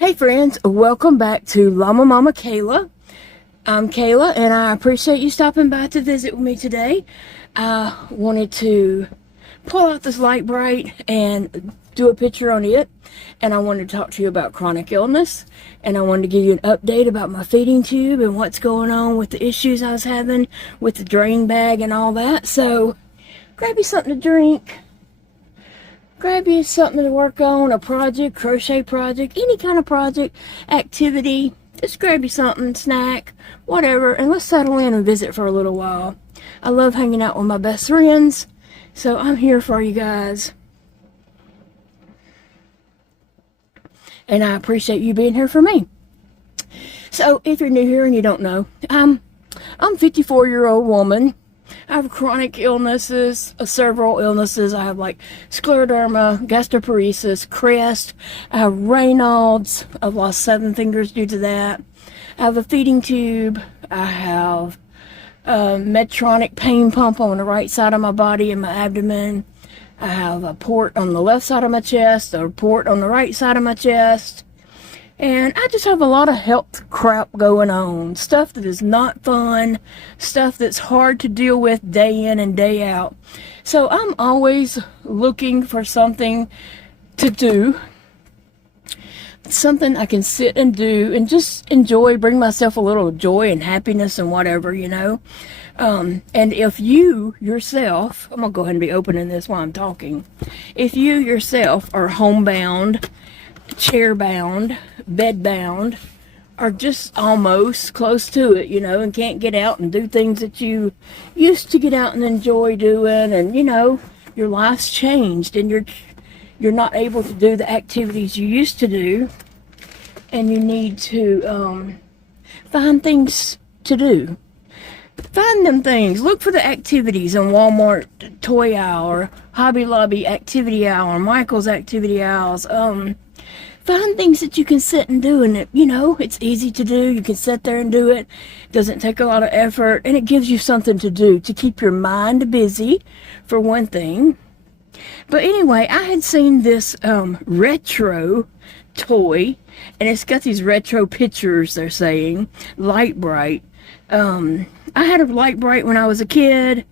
Hey friends, welcome back to Llama Mama Kayla. I'm Kayla and I appreciate you stopping by to visit with me today. I wanted to pull out this Lite-Brite and do a picture on it, and I wanted to talk to you about chronic illness, and I wanted to give you an update about my feeding tube and what's going on with the issues I was having with the drain bag and all that. So grab you something to drink. Grab you something to work on, a project, crochet project, any kind of project, activity. Just grab you something, snack, whatever, and let's settle in and visit for a little while. I love hanging out with my best friends, so I'm here for you guys. And I appreciate you being here for me. So if you're new here and you don't know, I'm a 54-year-old woman. I have chronic illnesses, several illnesses. I have like Scleroderma, Gastroparesis, CREST. I have Raynaud's. I've lost 7 fingers due to that. I have a feeding tube. I have a Medtronic pain pump on the right side of my body and my abdomen. I have a port on the left side of my chest, a port on the right side of my chest. And I just have a lot of health crap going on. Stuff that is not fun. Stuff that's hard to deal with day in and day out. So I'm always looking for something to do. Something I can sit and do and just enjoy, bring myself a little joy and happiness and whatever, you know. And if you yourself, I'm going to go ahead and be opening this while I'm talking. If you yourself are homebound, chair-bound, bed-bound, or just almost close to it, you know, and can't get out and do things that you used to get out and enjoy doing, and, you know, your life's changed, and you're not able to do the activities you used to do, and you need to find things to do. Find them things. Look for the activities in Walmart toy aisle, or Hobby Lobby activity aisle, or Michael's activity aisles. Find things that you can sit and do, and you know, it's easy to do. You can sit there and do it. It doesn't take a lot of effort, and it gives you something to do to keep your mind busy, for one thing. But anyway, I had seen this retro toy, and it's got these retro pictures, they're saying, Lite-Brite. I had a Lite-Brite when I was a kid.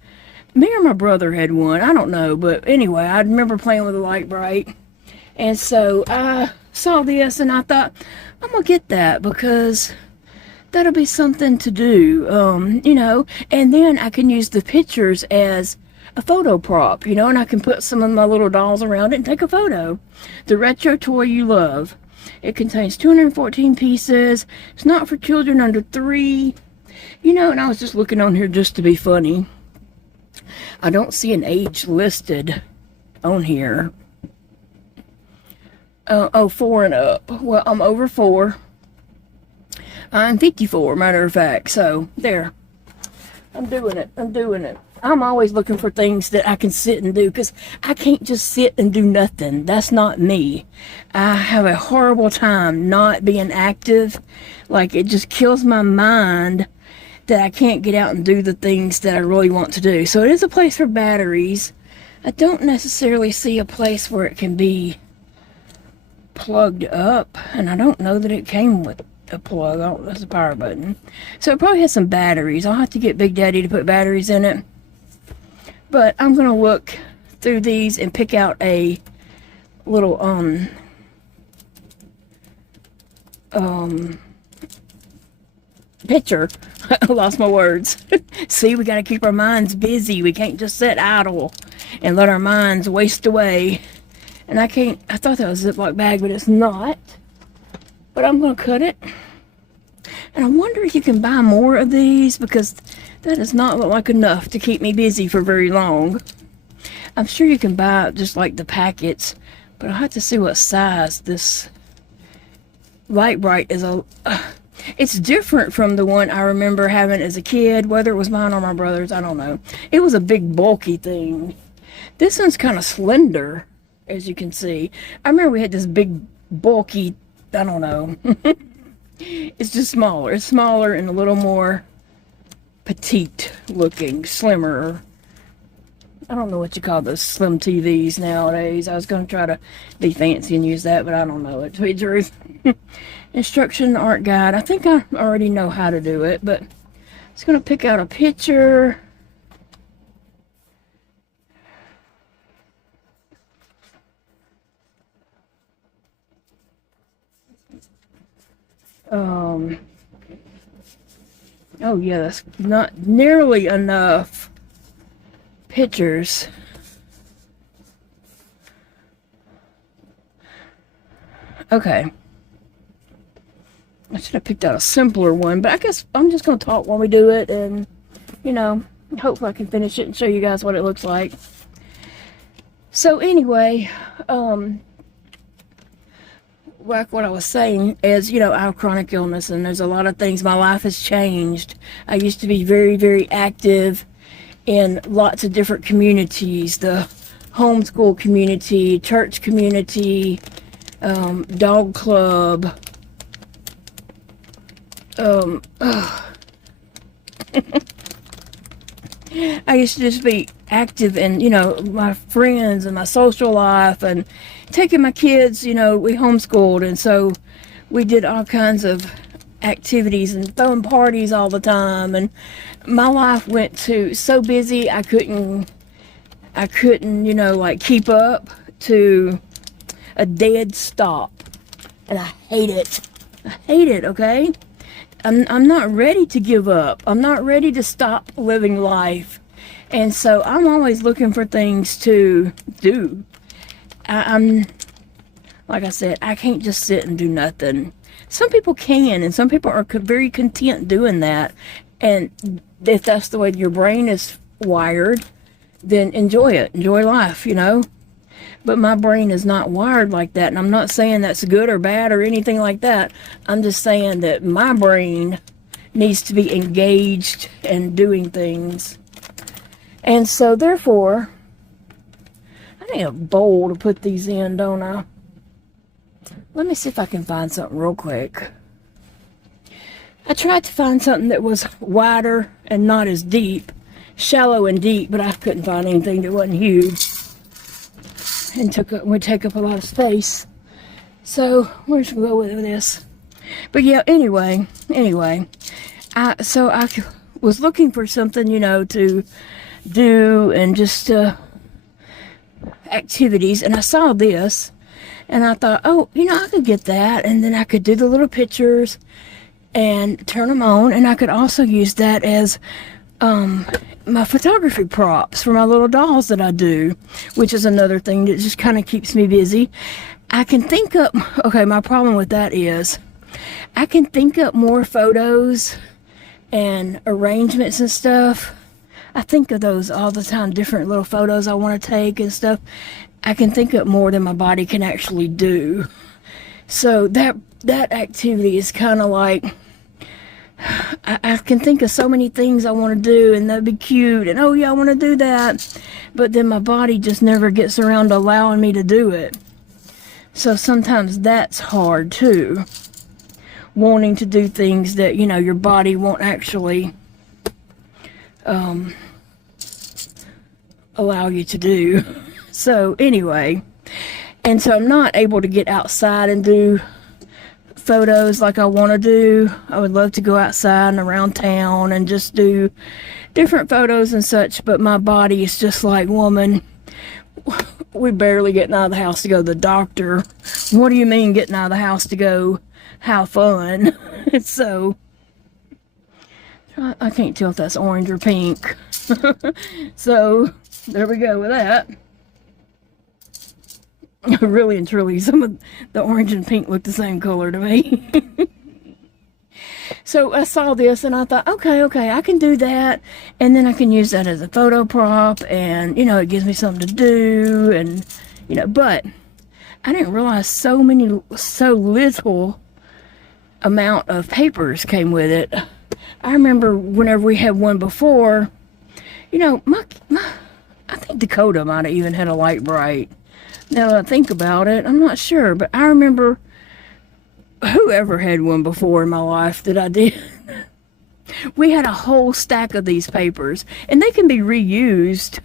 Me or my brother had one, I don't know, but anyway, I remember playing with a Lite-Brite. And so I saw this and I thought, I'm gonna get that because that'll be something to do, you know, and then I can use the pictures as a photo prop, you know, and I can put some of my little dolls around it and take a photo. The retro toy you love. It contains 214 pieces. It's not for children under 3. You know, and I was just looking on here just to be funny. I don't see an age listed on here. Oh, 4 and up. Well, I'm over 4. I'm 54, matter of fact. So, there. I'm doing it. I'm doing it. I'm always looking for things that I can sit and do, because I can't just sit and do nothing. That's not me. I have a horrible time not being active. Like, it just kills my mind that I can't get out and do the things that I really want to do. So, it is a place for batteries. I don't necessarily see a place where it can be plugged up, and I don't know that it came with a plug. Oh, that's a power button. So it probably has some batteries. I'll have to get Big Daddy to put batteries in it. But I'm gonna look through these and pick out a little picture. I lost my words. See, we gotta keep our minds busy. We can't just sit idle and let our minds waste away. And I thought that was a Ziploc bag, but it's not. But I'm going to cut it. And I wonder if you can buy more of these, because that does not look like enough to keep me busy for very long. I'm sure you can buy just like the packets, but I'll have to see what size this Lite-Brite is. It's different from the one I remember having as a kid, whether it was mine or my brother's, I don't know. It was a big bulky thing. This one's kind of slender, as you can see. I remember we had this big bulky, I don't know. It's just smaller. It's smaller and a little more petite looking, slimmer. I don't know what you call those slim TVs nowadays. I was going to try to be fancy and use that, but I don't know it, to be truth. Instruction art guide. I think I already know how to do it, but I'm just going to pick out a picture. Oh yeah, that's not nearly enough pictures. Okay. I should have picked out a simpler one, but I guess I'm just going to talk while we do it, and, you know, hopefully I can finish it and show you guys what it looks like. So anyway, like what I was saying is, you know, I have chronic illness, and there's a lot of things. My life has changed. I used to be very, very active in lots of different communities, the homeschool community, church community, dog club, I used to just be active in, you know, my friends and my social life, and taking my kids, you know, we homeschooled, and so we did all kinds of activities and throwing parties all the time, and my life went to so busy I couldn't, you know, like keep up to a dead stop, and I hate it. I hate it, okay? I'm not ready to give up. I'm not ready to stop living life. And so I'm always looking for things to do. I'm, like I said, I can't just sit and do nothing. Some people can, and some people are very content doing that. And if that's the way your brain is wired, then enjoy it. Enjoy life, you know. But my brain is not wired like that, and I'm not saying that's good or bad or anything like that. I'm just saying that my brain needs to be engaged and doing things. And so therefore, I need a bowl to put these in, don't I? Let me see if I can find something real quick. I tried to find something that was wider and not as deep, shallow and deep, but I couldn't find anything that wasn't huge and would take up a lot of space. So we're just gonna go with this. But yeah, anyway, I was looking for something, you know, to do, and just activities, and I saw this, and I thought, oh, you know, I could get that, and then I could do the little pictures and turn them on, and I could also use that as my photography props for my little dolls that I do, which is another thing that just kind of keeps me busy. I can think up, okay, my problem with that is I can think up more photos and arrangements and stuff. I think of those all the time, different little photos I want to take and stuff. I can think up more than my body can actually do. So that activity is kind of like, I can think of so many things I want to do, and that'd be cute, and oh yeah, I want to do that, but then my body just never gets around to allowing me to do it. So sometimes that's hard too, wanting to do things that, you know, your body won't actually allow you to do. So anyway, and so I'm not able to get outside and do photos like I want to do. I would love to go outside and around town and just do different photos and such, but my body is just like, woman, we barely getting out of the house to go to the doctor. What do you mean getting out of the house to go have fun? So I can't tell if that's orange or pink. So there we go with that. Really and truly, some of the orange and pink look the same color to me. So I saw this and I thought, okay, I can do that, and then I can use that as a photo prop, and, you know, it gives me something to do, and, you know, but I didn't realize so little amount of papers came with it. I remember whenever we had one before, you know, I think Dakota might have even had a Lite-Brite. Now that I think about it, I'm not sure, but I remember whoever had one before in my life that I did. We had a whole stack of these papers, and they can be reused.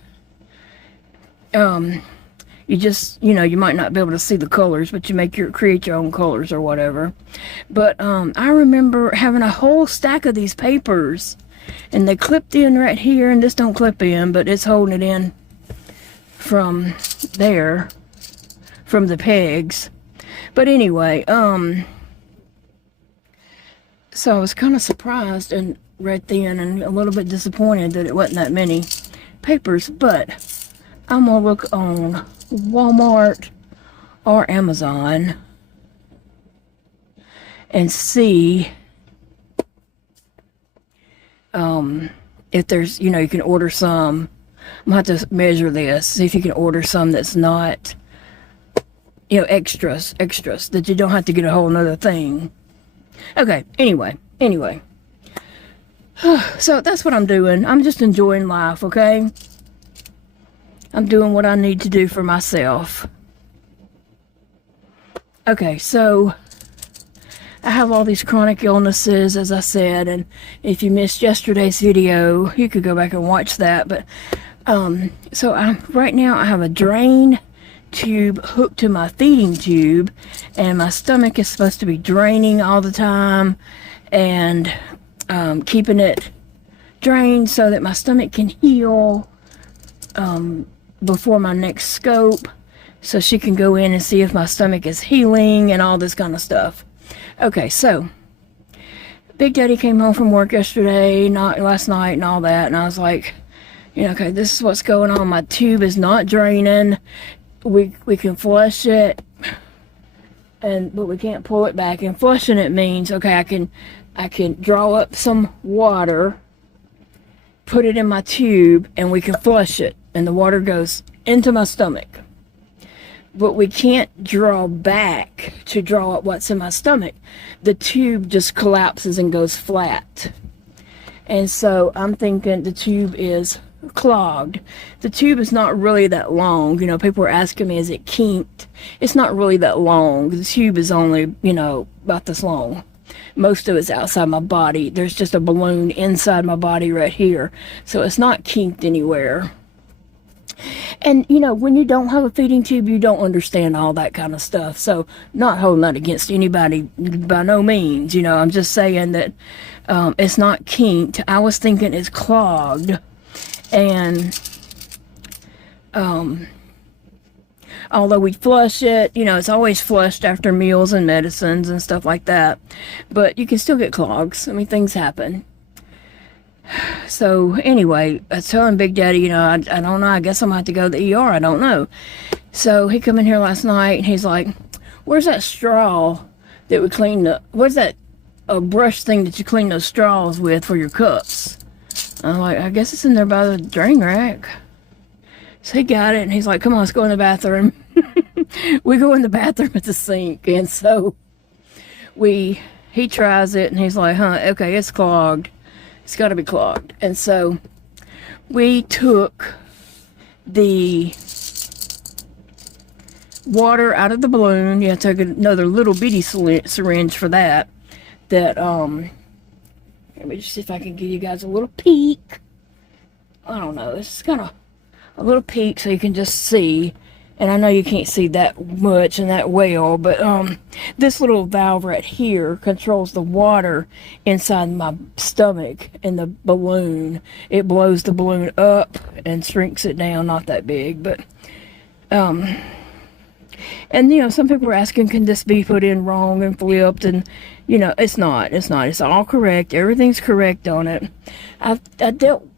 You just, you know, you might not be able to see the colors, but you create your own colors or whatever. But I remember having a whole stack of these papers, and they clipped in right here, and this don't clip in, but it's holding it in from there, from the pegs. But anyway, so I was kind of surprised and right then, and a little bit disappointed that it wasn't that many papers. But I'm gonna look on Walmart or Amazon and see if there's, you know, you can order some. I'm gonna have to measure this, see if you can order some that's not, you know, extras that you don't have to get a whole nother thing. Okay, anyway. So that's what I'm doing. I'm just enjoying life, okay? I'm doing what I need to do for myself. Okay, so I have all these chronic illnesses, as I said, and if you missed yesterday's video, you could go back and watch that. But so right now I have a drain tube hooked to my feeding tube, and my stomach is supposed to be draining all the time, and keeping it drained so that my stomach can heal before my next scope, so she can go in and see if my stomach is healing and all this kind of stuff. Okay, so Big Daddy came home from work yesterday, not last night, and all that, and I was like, you know, okay, this is what's going on. My tube is not draining. We can flush it, but we can't pull it back. And flushing it means, okay, I can draw up some water, put it in my tube, and we can flush it, and the water goes into my stomach. But we can't draw back to draw up what's in my stomach. The tube just collapses and goes flat. And so I'm thinking the tube is clogged. The tube is not really that long. You know, people were asking me, is it kinked? It's not really that long. The tube is only, you know, about this long. Most of it's outside my body. There's just a balloon inside my body right here. So it's not kinked anywhere. And, you know, when you don't have a feeding tube, you don't understand all that kind of stuff. So, not holding that against anybody by no means. You know, I'm just saying that it's not kinked. I was thinking it's clogged. And although we flush it, you know, it's always flushed after meals and medicines and stuff like that. But you can still get clogs. I mean, things happen. So anyway, I was telling Big Daddy, you know, I don't know, I guess I'm gonna have to go to the ER, I don't know. So he come in here last night and he's like, where's that straw that we clean where's that brush thing that you clean those straws with for your cups? I'm like, I guess it's in there by the drain rack. So he got it and he's like, come on, let's go in the bathroom. We go in the bathroom at the sink, and so he tries it and he's like, okay, it's clogged. It's got to be clogged. And so we took the water out of the balloon. You have to take another little bitty syringe for that. Let me just see if I can give you guys a little peek. I don't know. It's kind of a little peek so you can just see. And I know you can't see that much and that well, but this little valve right here controls the water inside my stomach and the balloon. It blows the balloon up and shrinks it down, not that big, but and you know, some people were asking, can this be put in wrong and flipped? And you know, it's not. It's all correct. Everything's correct on it.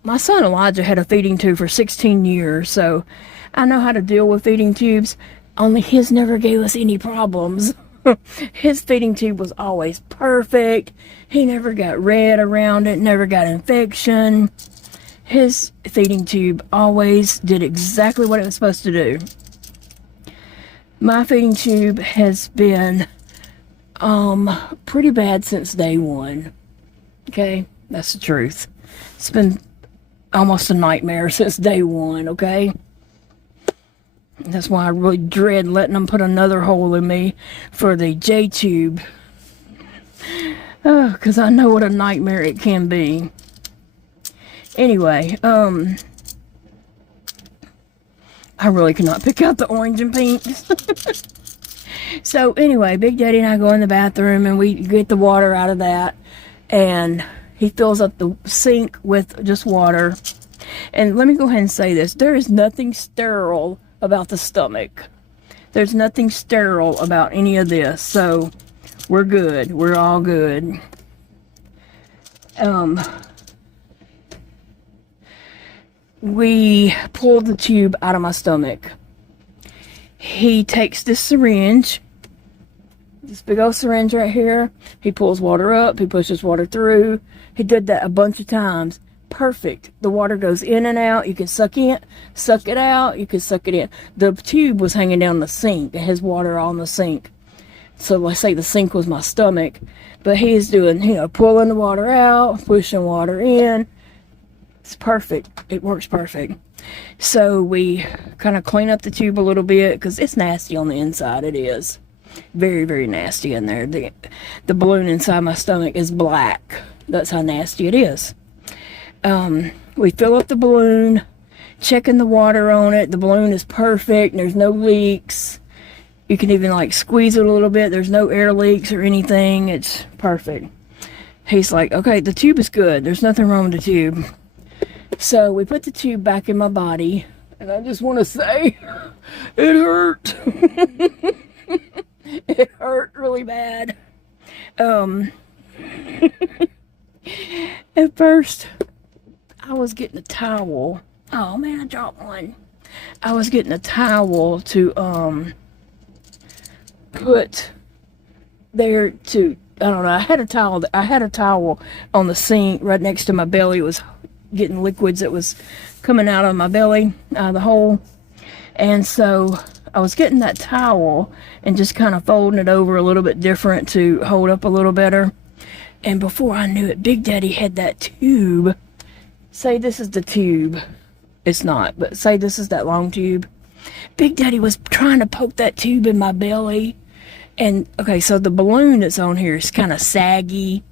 My son Elijah had a feeding tube for 16 years, so I know how to deal with feeding tubes, only his never gave us any problems. His feeding tube was always perfect. He never got red around it, never got infection. His feeding tube always did exactly what it was supposed to do. My feeding tube has been pretty bad since day one. Okay, that's the truth. It's been almost a nightmare since day one, okay? That's why I really dread letting them put another hole in me for the J-tube. Because I know what a nightmare it can be. Anyway, I really cannot pick out the orange and pinks. So anyway, Big Daddy and I go in the bathroom and we get the water out of that, and he fills up the sink with just water. And let me go ahead and say this. There is nothing sterile about the stomach. There's nothing sterile about any of this. So we're good. We're all good. We pulled the tube out of my stomach. He takes this syringe, this big old syringe right here. He pulls water up. He pushes water through. He did that a bunch of times. Perfect. The water goes in and out. You can suck it out. You can suck it in. The tube was hanging down the sink. It has water on the sink. So let's say the sink was my stomach. But he's doing, pulling the water out, pushing water in. It's perfect. It works perfect. So we kind of clean up the tube a little bit because it's nasty on the inside. It is. Very, very nasty in there. The balloon inside my stomach is black. That's how nasty it is. We fill up the balloon, checking the water on it. The balloon is perfect. There's no leaks. You can even like squeeze it a little bit. There's no air leaks or anything. It's perfect. He's like, okay, the tube is good. There's nothing wrong with the tube. So we put the tube back in my body, and I just want to say, it hurt. It hurt really bad. At first, I was getting a towel. Oh man, I dropped one. I was getting a towel to put there to, I don't know, I had a towel on the sink right next to my belly. It was getting liquids that was coming out of my belly, out of the hole. And so I was getting that towel and just kind of folding it over a little bit different to hold up a little better. And before I knew it, Big Daddy had that tube. Say this is the tube. It's not, but say this is that long tube. Big Daddy was trying to poke that tube in my belly. And okay, so the balloon that's on here is kind of saggy.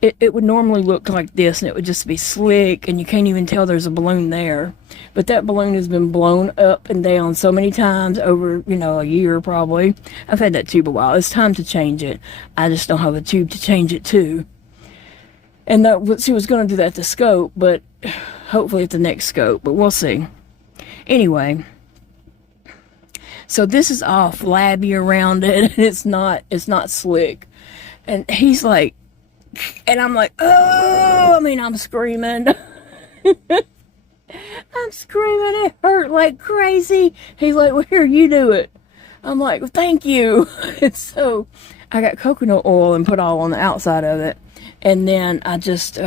It would normally look like this, and it would just be slick, and you can't even tell there's a balloon there. But that balloon has been blown up and down so many times over, a year probably. I've had that tube a while. It's time to change it. I just don't have a tube to change it to. And she was going to do that at the scope, but hopefully at the next scope, but we'll see. Anyway, so this is all flabby around it, and it's not slick. And he's like, and I'm like, oh, I'm screaming. I'm screaming. It hurt like crazy. He's like, well, here, you do it. I'm like, well, thank you. And so I got coconut oil and put all on the outside of it. And then I just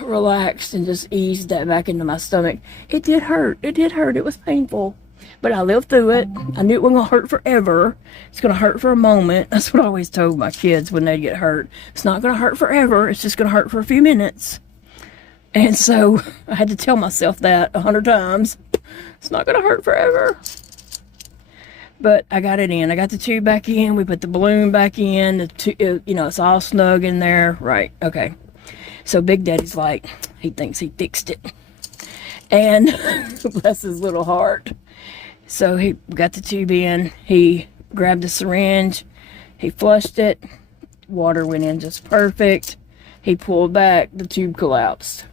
relaxed and just eased that back into my stomach. It did hurt. It was painful. But I lived through it. I knew it wasn't going to hurt forever. It's going to hurt for a moment. That's what I always told my kids when they get hurt. It's not going to hurt forever. It's just going to hurt for a few minutes. And so I had to tell myself that 100 times. It's not going to hurt forever. But I got it in. I got the tube back in. We put the balloon back in. It's all snug in there. Right. Okay. So Big Daddy's like, he thinks he fixed it. And bless his little heart. So he got the tube in, he grabbed the syringe, he flushed it, water went in just perfect. He pulled back, the tube collapsed.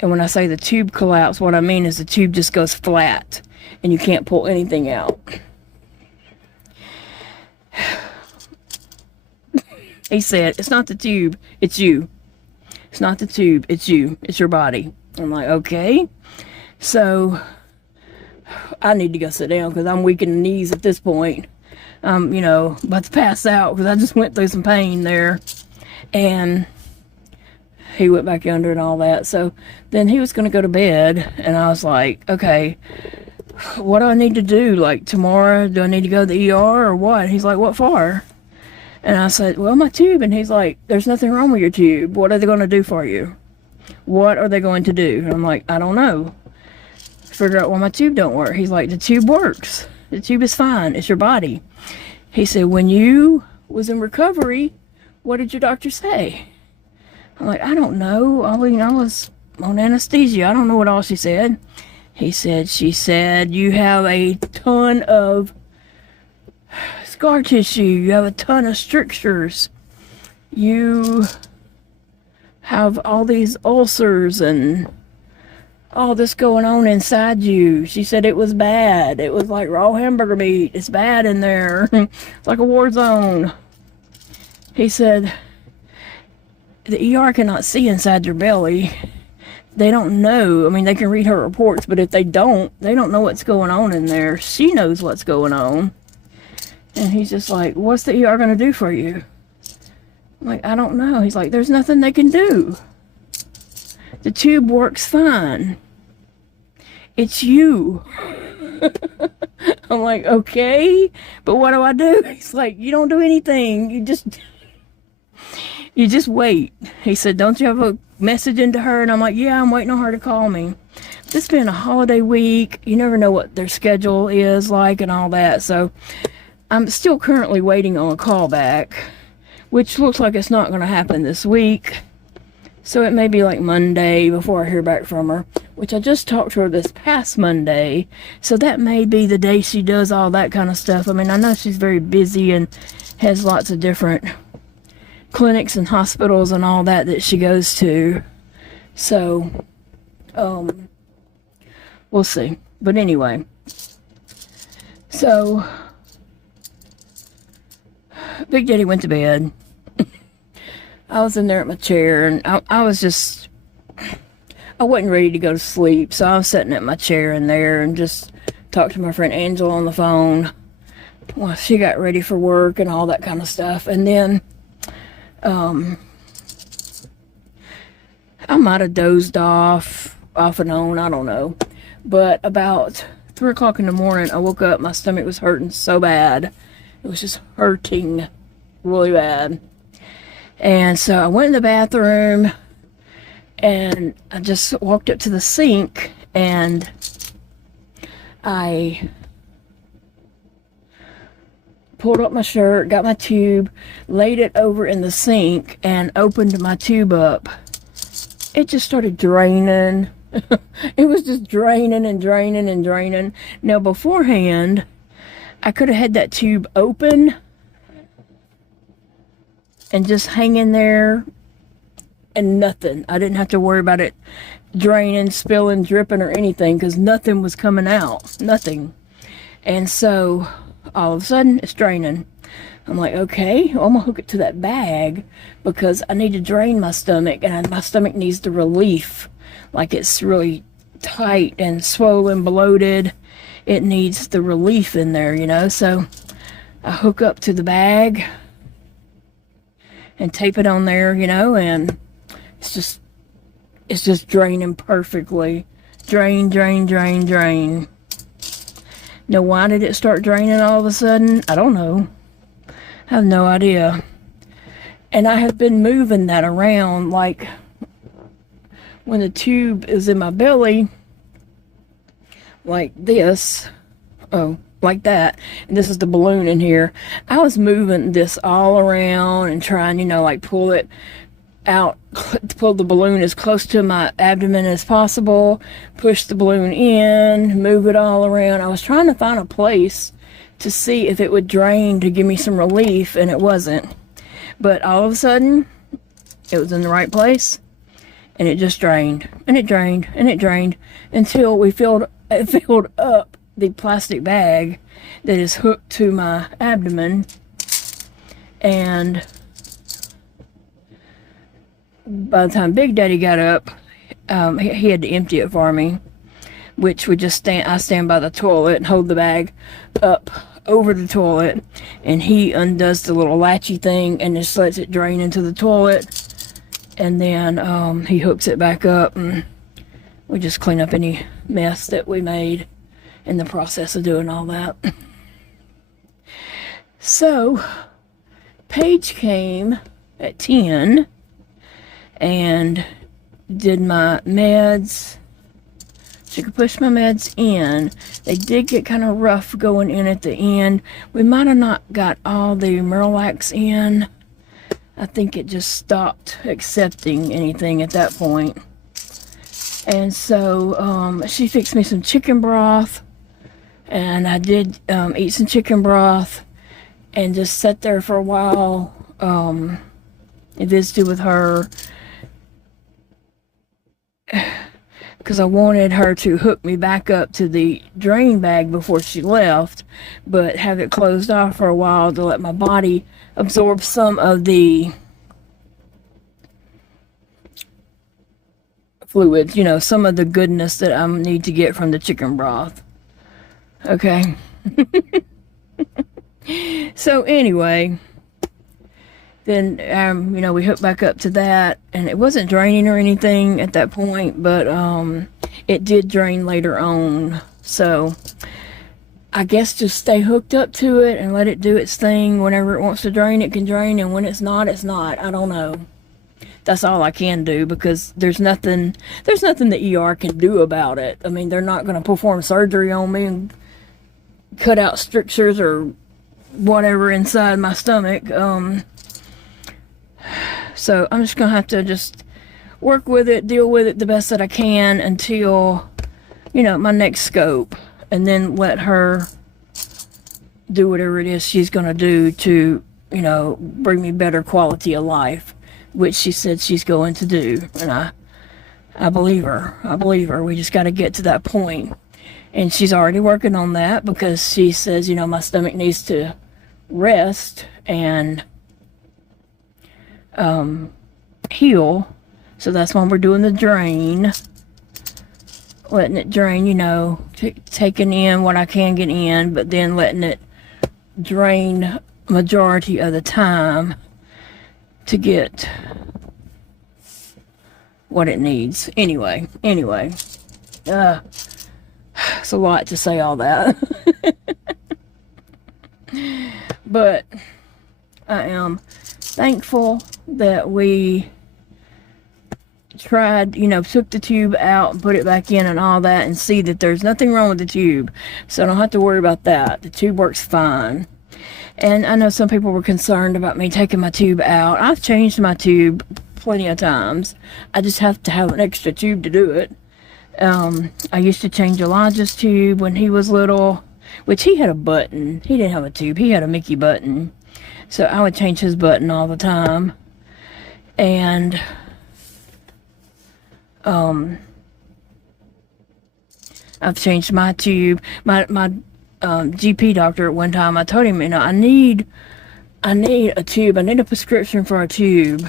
And when I say the tube collapsed, what I mean is the tube just goes flat and you can't pull anything out. He said, it's not the tube, it's you. It's not the tube, it's you. It's your body. I'm like, okay. So I need to go sit down because I'm weak in the knees at this point. About to pass out because I just went through some pain there. And he went back under and all that. So then he was going to go to bed. And I was like, okay, what do I need to do? Like tomorrow, do I need to go to the ER or what? He's like, what for? And I said, well, my tube. And he's like, there's nothing wrong with your tube. What are they going to do for you? What are they going to do? And I'm like, I don't know. Figure out why my tube don't work. He's like, the tube works. The tube is fine. It's your body. He said, when you was in recovery, what did your doctor say? I'm like, I don't know. I was on anesthesia. I don't know what all she said. She said, you have a ton of scar tissue. You have a ton of strictures. You have all these ulcers and all this going on inside you. She said it was bad. It was like raw hamburger meat. It's bad in there. It's like a war zone. He said, the ER cannot see inside your belly. They don't know. I mean, they can read her reports, but if they don't know what's going on in there. She knows what's going on. And he's just like, what's the ER going to do for you? I'm like, I don't know. He's like, there's nothing they can do. The tube works fine. It's you. I'm like, okay, but what do I do? He's like, you don't do anything. You just wait. He said, don't you have a message into her? And I'm like, yeah, I'm waiting on her to call me. It's been a holiday week. You never know what their schedule is like and all that. So I'm still currently waiting on a call back, which looks like it's not going to happen this week. So it may be like Monday before I hear back from her, which I just talked to her this past Monday. So that may be the day she does all that kind of stuff. I mean, I know she's very busy and has lots of different clinics and hospitals and all that she goes to. So, we'll see. But anyway, so Big Daddy went to bed. I was in there at my chair, and I wasn't ready to go to sleep, so I was sitting at my chair in there and just talked to my friend Angela on the phone while she got ready for work and all that kind of stuff. And then I might have dozed off and on, I don't know. But about 3 o'clock in the morning, I woke up, my stomach was hurting so bad. It was just hurting really bad. And so I went in the bathroom and I just walked up to the sink and I pulled up my shirt, got my tube, laid it over in the sink and opened my tube up. It just started draining. It was just draining and draining and draining. Now beforehand, I could have had that tube open and just hanging there and nothing. I didn't have to worry about it draining, spilling, dripping, or anything because nothing was coming out. Nothing. And so all of a sudden it's draining. I'm like, okay, well, I'm gonna hook it to that bag because I need to drain my stomach and my stomach needs the relief. Like it's really tight and swollen, bloated. It needs the relief in there, you know. So I hook up to the bag and tape it on there, you know, and it's just draining perfectly. Drain, drain, drain, drain. Now, why did it start draining all of a sudden? I don't know. I have no idea. And I have been moving that around, like when the tube is in my belly, like this. Oh, like that. And this is the balloon in here. I was moving this all around and trying, you know, like pull it out, pull the balloon as close to my abdomen as possible, push the balloon in, move it all around. I was trying to find a place to see if it would drain to give me some relief, and it wasn't. But all of a sudden, it was in the right place, and it just drained, and it drained, and it drained, until it filled up the plastic bag that is hooked to my abdomen. And by the time Big Daddy got up, he had to empty it for me, which would just I stand by the toilet and hold the bag up over the toilet, and he undoes the little latchy thing and just lets it drain into the toilet, and then he hooks it back up, and we just clean up any mess that we made in the process of doing all that. So Paige came at 10 and did my meds. She could push my meds in. They did get kind of rough going in at the end. We might have not got all the Miralax in. I think it just stopped accepting anything at that point. And so she fixed me some chicken broth, and I did eat some chicken broth and just sat there for a while and visited with her, because I wanted her to hook me back up to the drain bag before she left, but have it closed off for a while to let my body absorb some of the fluids, you know, some of the goodness that I need to get from the chicken broth. Okay. So anyway, then you know, we hooked back up to that, and it wasn't draining or anything at that point, but it did drain later on. So I guess just stay hooked up to it and let it do its thing. Whenever it wants to drain, it can drain, and when it's not, it's not. I don't know. That's all I can do, because there's nothing the ER can do about it. I mean, they're not going to perform surgery on me and cut out strictures or whatever inside my stomach. So I'm just going to have to just work with it, deal with it the best that I can until, you know, my next scope, and then let her do whatever it is she's going to do to, you know, bring me better quality of life, which she said she's going to do. And I believe her. I believe her. We just got to get to that point. And she's already working on that, because she says, you know, my stomach needs to rest and heal. So that's when we're doing the drain, letting it drain, you know, taking in what I can get in, but then letting it drain majority of the time to get what it needs. Anyway, it's a lot to say all that. But I am thankful that we tried, you know, took the tube out and put it back in and all that, and see that there's nothing wrong with the tube. So I don't have to worry about that. The tube works fine. And I know some people were concerned about me taking my tube out. I've changed my tube plenty of times. I just have to have an extra tube to do it. I used to change Elijah's tube when he was little, which he had a button. He didn't have a tube. He had a Mickey button. So I would change his button all the time. And I've changed my tube. My GP doctor at one time, I told him, you know, I need a tube. I need a prescription for a tube.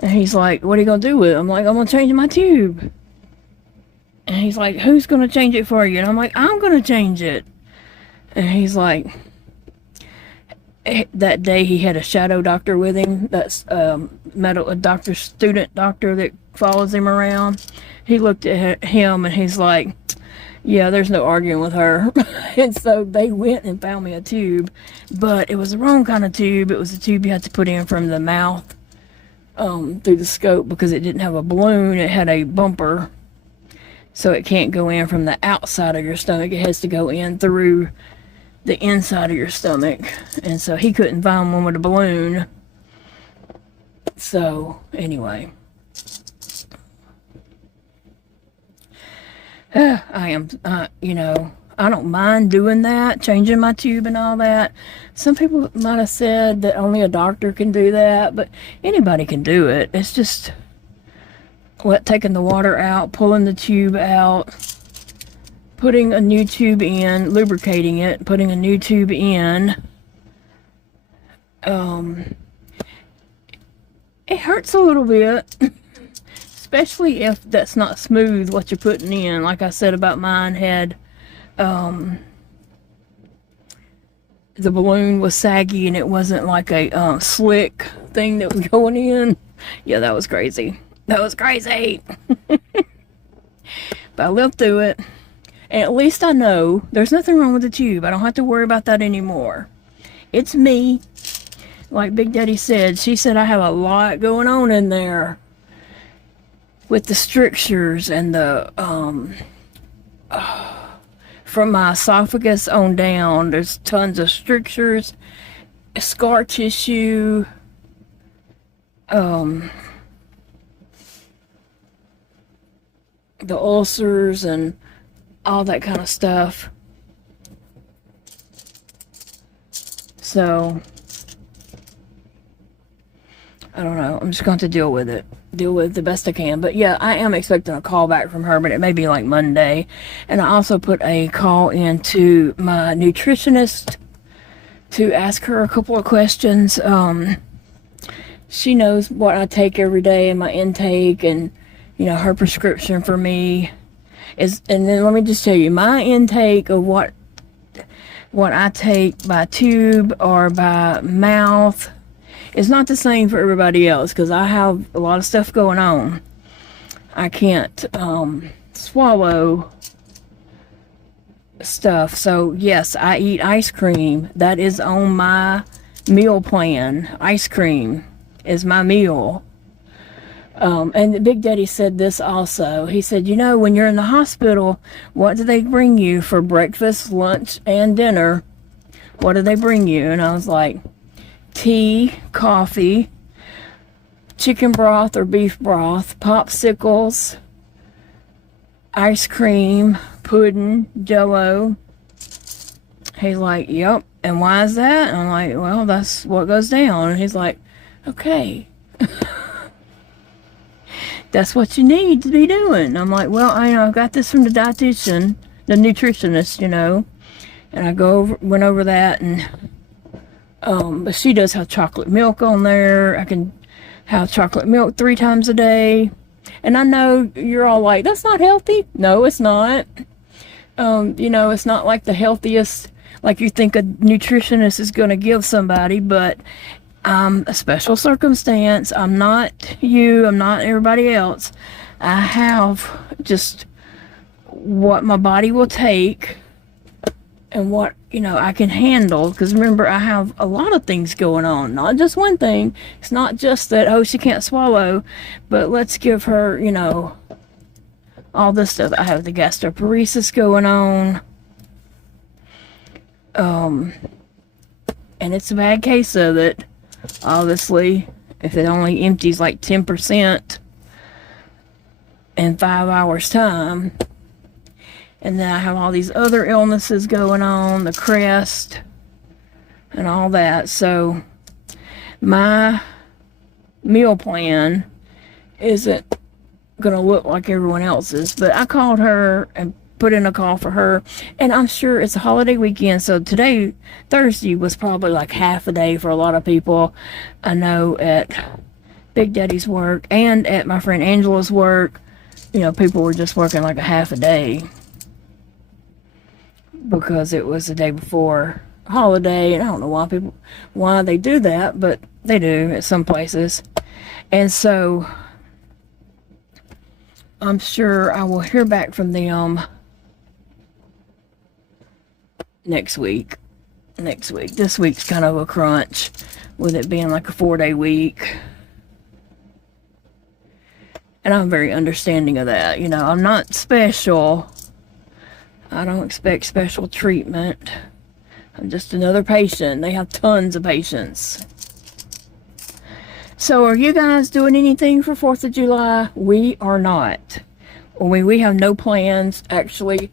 And he's like, what are you going to do with it? I'm like, I'm going to change my tube. And he's like, who's going to change it for you? And I'm like, I'm going to change it. And he's like, that day he had a shadow doctor with him. That's a student doctor that follows him around. He looked at him and he's like, yeah, there's no arguing with her. And so they went and found me a tube, but it was the wrong kind of tube. It was a tube you had to put in from the mouth through the scope, because it didn't have a balloon. It had a bumper, so it can't go in from the outside of your stomach. It has to go in through the inside of your stomach. And so he couldn't find one with a balloon. So anyway, I am, you know, I don't mind doing that, changing my tube and all that. Some people might have said that only a doctor can do that, but anybody can do it. It's just taking the water out, pulling the tube out, putting a new tube in, lubricating it, putting a new tube in. It hurts a little bit. Especially if that's not smooth what you're putting in. Like I said about mine, had the balloon was saggy and it wasn't like a slick thing that was going in. Yeah, that was crazy. That was crazy. But I lived through it, and at least I know there's nothing wrong with the tube. I don't have to worry about that anymore. It's me. Like Big Daddy said, she said I have a lot going on in there with the strictures and the from my esophagus on down. There's tons of strictures, scar tissue, the ulcers and all that kind of stuff. So I don't know. I'm just going to deal with it. Deal with it the best I can. But yeah, I am expecting a call back from her, but it may be like Monday. And I also put a call into my nutritionist to ask her a couple of questions. She knows what I take every day and my intake, and you know, her prescription for me is, and then let me just tell you, my intake of what I take by tube or by mouth is not the same for everybody else, because I have a lot of stuff going on. I can't swallow stuff. So yes, I eat ice cream. That is on my meal plan. Ice cream is my meal. And Big Daddy said this also. He said, you know, when you're in the hospital, what do they bring you for breakfast, lunch, and dinner? What do they bring you? And I was like, tea, coffee, chicken broth or beef broth, popsicles, ice cream, pudding, Jell-O. He's like, yep. And why is that? And I'm like, well, that's what goes down. And he's like, okay. That's what you need to be doing. I'm like, well, I know I got this from the dietitian, the nutritionist, you know. And I went over that, and but she does have chocolate milk on there. I can have chocolate milk 3 times a day. And I know you're all like, that's not healthy. No, it's not. You know, it's not like the healthiest, like you think a nutritionist is going to give somebody, but I'm a special circumstance. I'm not you. I'm not everybody else. I have just what my body will take and what, you know, I can handle. Because remember, I have a lot of things going on, not just one thing. It's not just that, oh, she can't swallow, but let's give her, you know, all this stuff. I have the gastroparesis going on. And it's a bad case of it. Obviously, if it only empties like 10% in 5 hours time. And then I have all these other illnesses going on, the CREST and all that. So my meal plan isn't going to look like everyone else's. But I called her and put in a call for her, and I'm sure it's a holiday weekend, so today, Thursday, was probably like half a day for a lot of people. I know at Big Daddy's work and at my friend Angela's work, you know, people were just working like a half a day because it was the day before holiday, and I don't know why they do that, but they do at some places. And so I'm sure I will hear back from them next week. This week's kind of a crunch with it being like a 4-day week. And I'm very understanding of that. You know, I'm not special. I don't expect special treatment. I'm just another patient. They have tons of patients. So are you guys doing anything for 4th of July? We are not. We have no plans. Actually,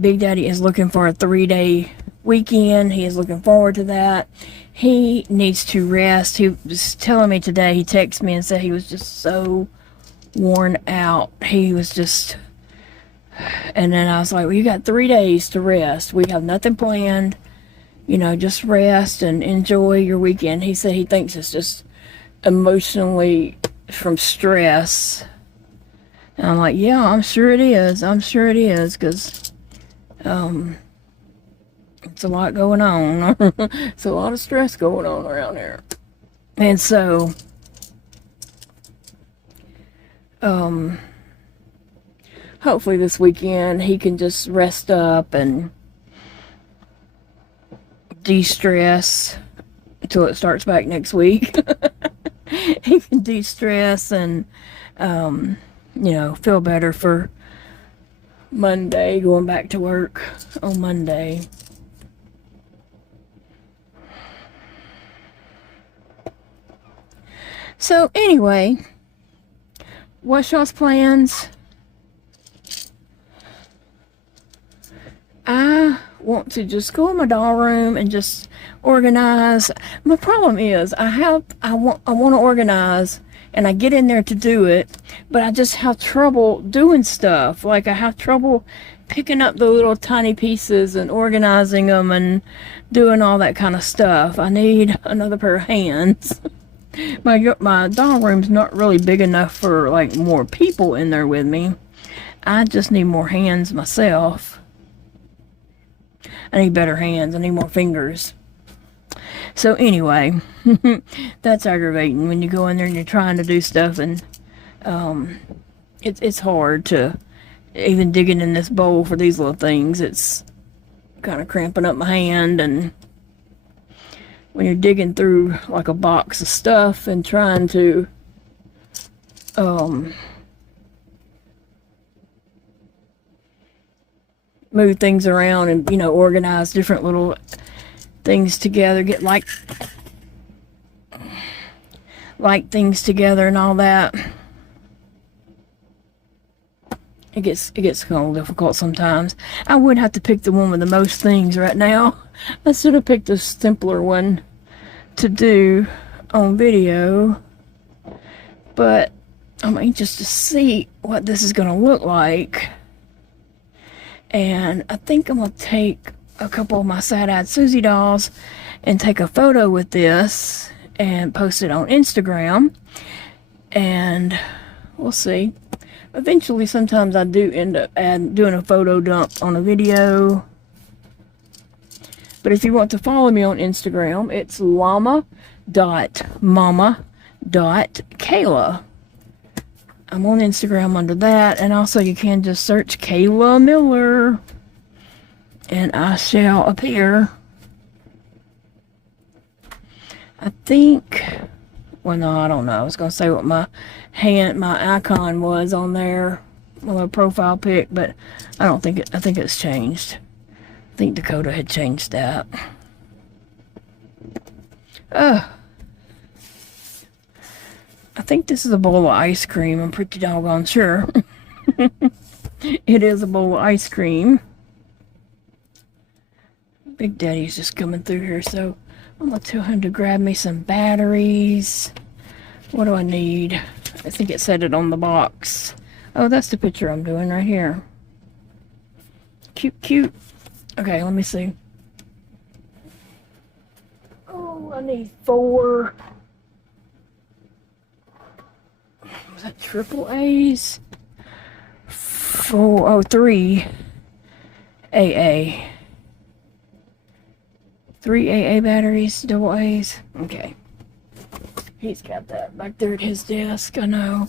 Big Daddy is looking for a 3-day weekend. He is looking forward to that. He needs to rest. He was telling me today, he texted me and said he was just so worn out. He was just, and then I was like, well, you got 3 days to rest. We have nothing planned. You know, just rest and enjoy your weekend. He said he thinks it's just emotionally from stress. And I'm like, yeah, I'm sure it is. I'm sure it is, because it's a lot going on. It's a lot of stress going on around here. And so, hopefully this weekend he can just rest up and de-stress until it starts back next week. He can de-stress and, you know, feel better for Monday, going back to work on Monday. So anyway, what's y'all's plans? want to just go in my doll room and just organize. My problem is I want to organize, and I get in there to do it, but I just have trouble doing stuff. Like, I have trouble picking up the little tiny pieces and organizing them and doing all that kind of stuff. I need another pair of hands. My doll room's not really big enough for like more people in there with me. I just need more hands myself. I need better hands. I need more fingers. So anyway, that's aggravating when you go in there and you're trying to do stuff, and it's hard to even digging in this bowl for these little things. It's kind of cramping up my hand, and when you're digging through like a box of stuff and trying to move things around and, you know, organize different little things together, get like things together and all that. It gets kind of difficult sometimes. I would have to pick the one with the most things right now. I should have picked a simpler one to do on video, but I'm anxious to see what this is going to look like. And I think I'm going to take a couple of my Sad-Eyed Susie dolls and take a photo with this and post it on Instagram, and we'll see. Eventually, sometimes I do end up doing a photo dump on a video. But if you want to follow me on Instagram, it's llama.mama.Kayla. I'm on Instagram under that, and also you can just search Kayla Miller, and I shall appear. I think, well, no, I don't know. I was going to say what my icon was on there, my little profile pic, but I don't think I think it's changed. I think Dakota had changed that. I think this is a bowl of ice cream. I'm pretty doggone sure. It is a bowl of ice cream. Big Daddy's just coming through here, so I'm going to tell him to grab me some batteries. What do I need? I think it said it on the box. Oh, that's the picture I'm doing right here. Cute, cute. Okay, let me see. Oh, I need 4. Was that triple A's? 4, 3 AA. 3 AA batteries, double A's. Okay. He's got that back there at his desk, I know.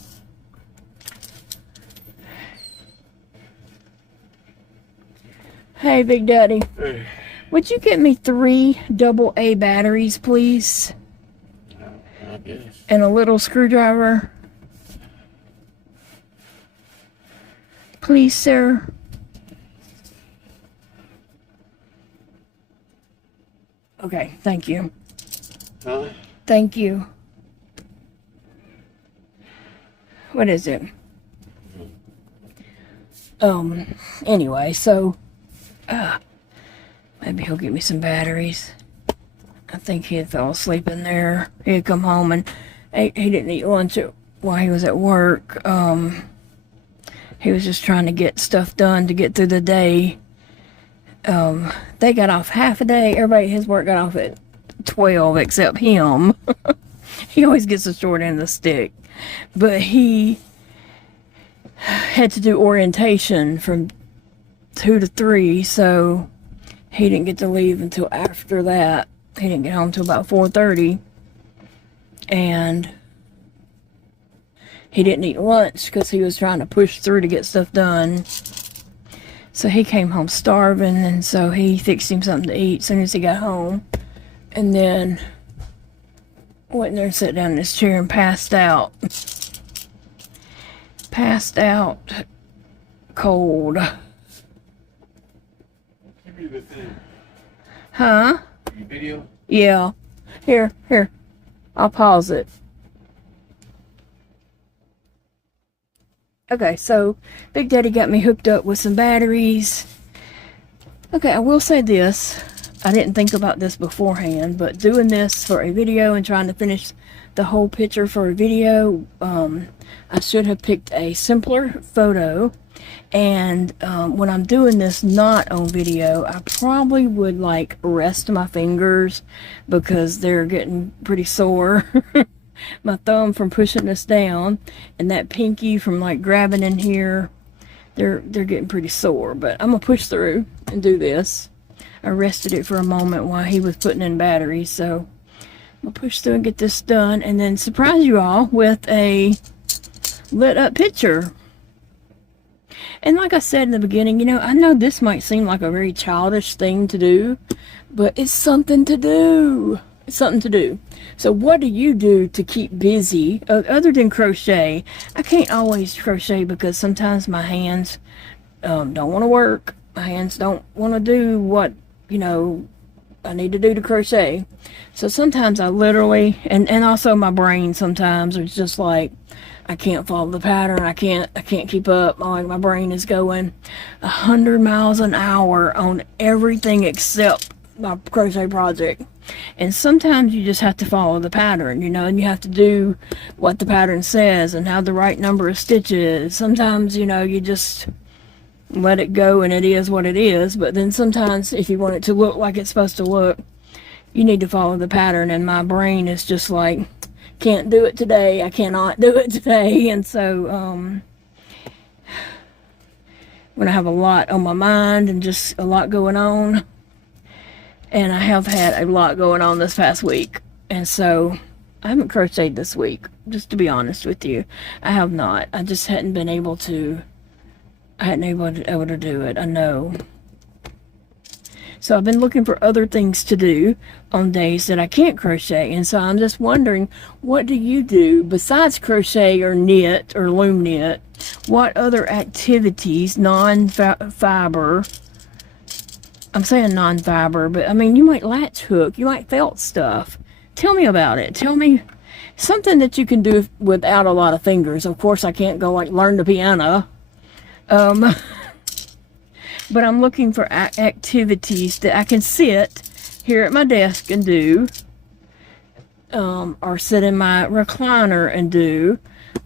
Hey, Big Daddy. Hey. Would you get me 3 double A batteries, please? I guess. And a little screwdriver? Please, sir. Okay, thank you. Huh? Thank you. What is it? Anyway, so, maybe he'll get me some batteries. I think he had fell asleep in there. He had come home and he didn't eat lunch while he was at work. He was just trying to get stuff done to get through the day. They got off half a day. Everybody at his work got off at 12 except him. He always gets the short end of the stick. But he had to do orientation from 2 to 3, so he didn't get to leave until after that. He didn't get home till about 4:30. And he didn't eat lunch because he was trying to push through to get stuff done. So he came home starving, and so he fixed him something to eat as soon as he got home. And then went in there and sat down in his chair and passed out. Passed out cold. Give me the thing. Huh? Your video? Yeah. Here. I'll pause it. Okay, so Big Daddy got me hooked up with some batteries. Okay, I will say this. I didn't think about this beforehand, but doing this for a video and trying to finish the whole picture for a video, I should have picked a simpler photo. And when I'm doing this not on video, I probably would like rest my fingers because they're getting pretty sore. My thumb from pushing this down, and that pinky from like grabbing in here, they're getting pretty sore. But I'm gonna push through and do this. I rested it for a moment while he was putting in batteries, so I'm gonna push through and get this done, and then surprise you all with a lit up picture. And like I said in the beginning, you know, I know this might seem like a very childish thing to do, but it's something to do. It's something to do. So what do you do to keep busy other than crochet? I can't always crochet because sometimes my hands don't want to work. My hands don't want to do what, you know, I need to do to crochet. So sometimes I literally, and also my brain sometimes is just like, I can't follow the pattern. I can't keep up. My brain is going 100 miles an hour on everything except my crochet project. And sometimes you just have to follow the pattern, you know, and you have to do what the pattern says and have the right number of stitches. Sometimes, you know, you just let it go and it is what it is. But then sometimes if you want it to look like it's supposed to look, you need to follow the pattern. And my brain is just like, can't do it today. I cannot do it today. And so when I have a lot on my mind and just a lot going on, and I have had a lot going on this past week, and so I haven't crocheted this week, just to be honest with you. I have not. I just hadn't been able to, I hadn't able to do it. I know. So I've been looking for other things to do on days that I can't crochet. And so I'm just wondering, what do you do besides crochet or knit or loom knit? What other activities, non-fiber, I'm saying non-fiber, but I mean, you might latch hook, you might felt stuff. Tell me about it. Tell me something that you can do without a lot of fingers. Of course, I can't go like learn the piano. But I'm looking for activities that I can sit here at my desk and do, or sit in my recliner and do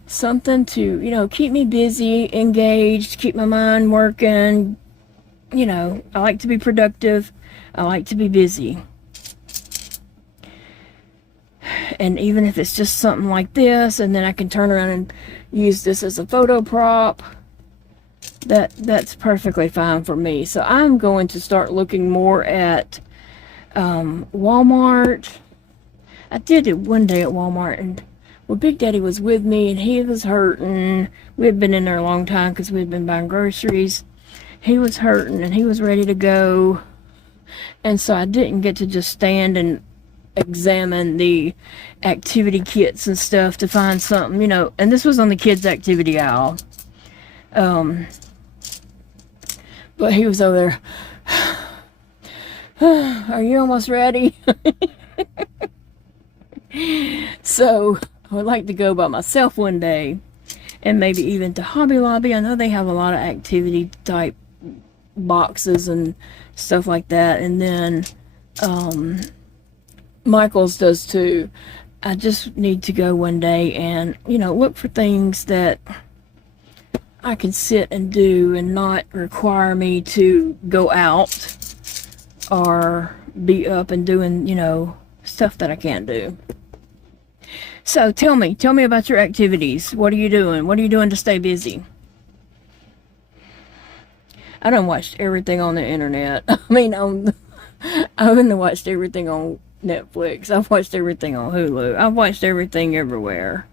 something to, you know, keep me busy, engaged, keep my mind working. You know, I like to be productive. I like to be busy. And even if it's just something like this, and then I can turn around and use this as a photo prop, that's perfectly fine for me. So I'm going to start looking more at Walmart. I did it one day at Walmart, and well, Big Daddy was with me, and he was hurting. We had been in there a long time because we had been buying groceries. He was hurting, and he was ready to go. And so I didn't get to just stand and examine the activity kits and stuff to find something, you know. And this was on the kids' activity aisle. But he was over there. Are you almost ready? So I would like to go by myself one day, and maybe even to Hobby Lobby. I know they have a lot of activity type boxes and stuff like that. And then Michael's does too. I just need to go one day and, you know, look for things that I can sit and do and not require me to go out or be up and doing, you know, stuff that I can't do. So tell me about your activities. What are you doing? What are you doing to stay busy? I done watched everything on the internet. I mean, I've watched everything on Netflix. I've watched everything on Hulu. I've watched everything everywhere.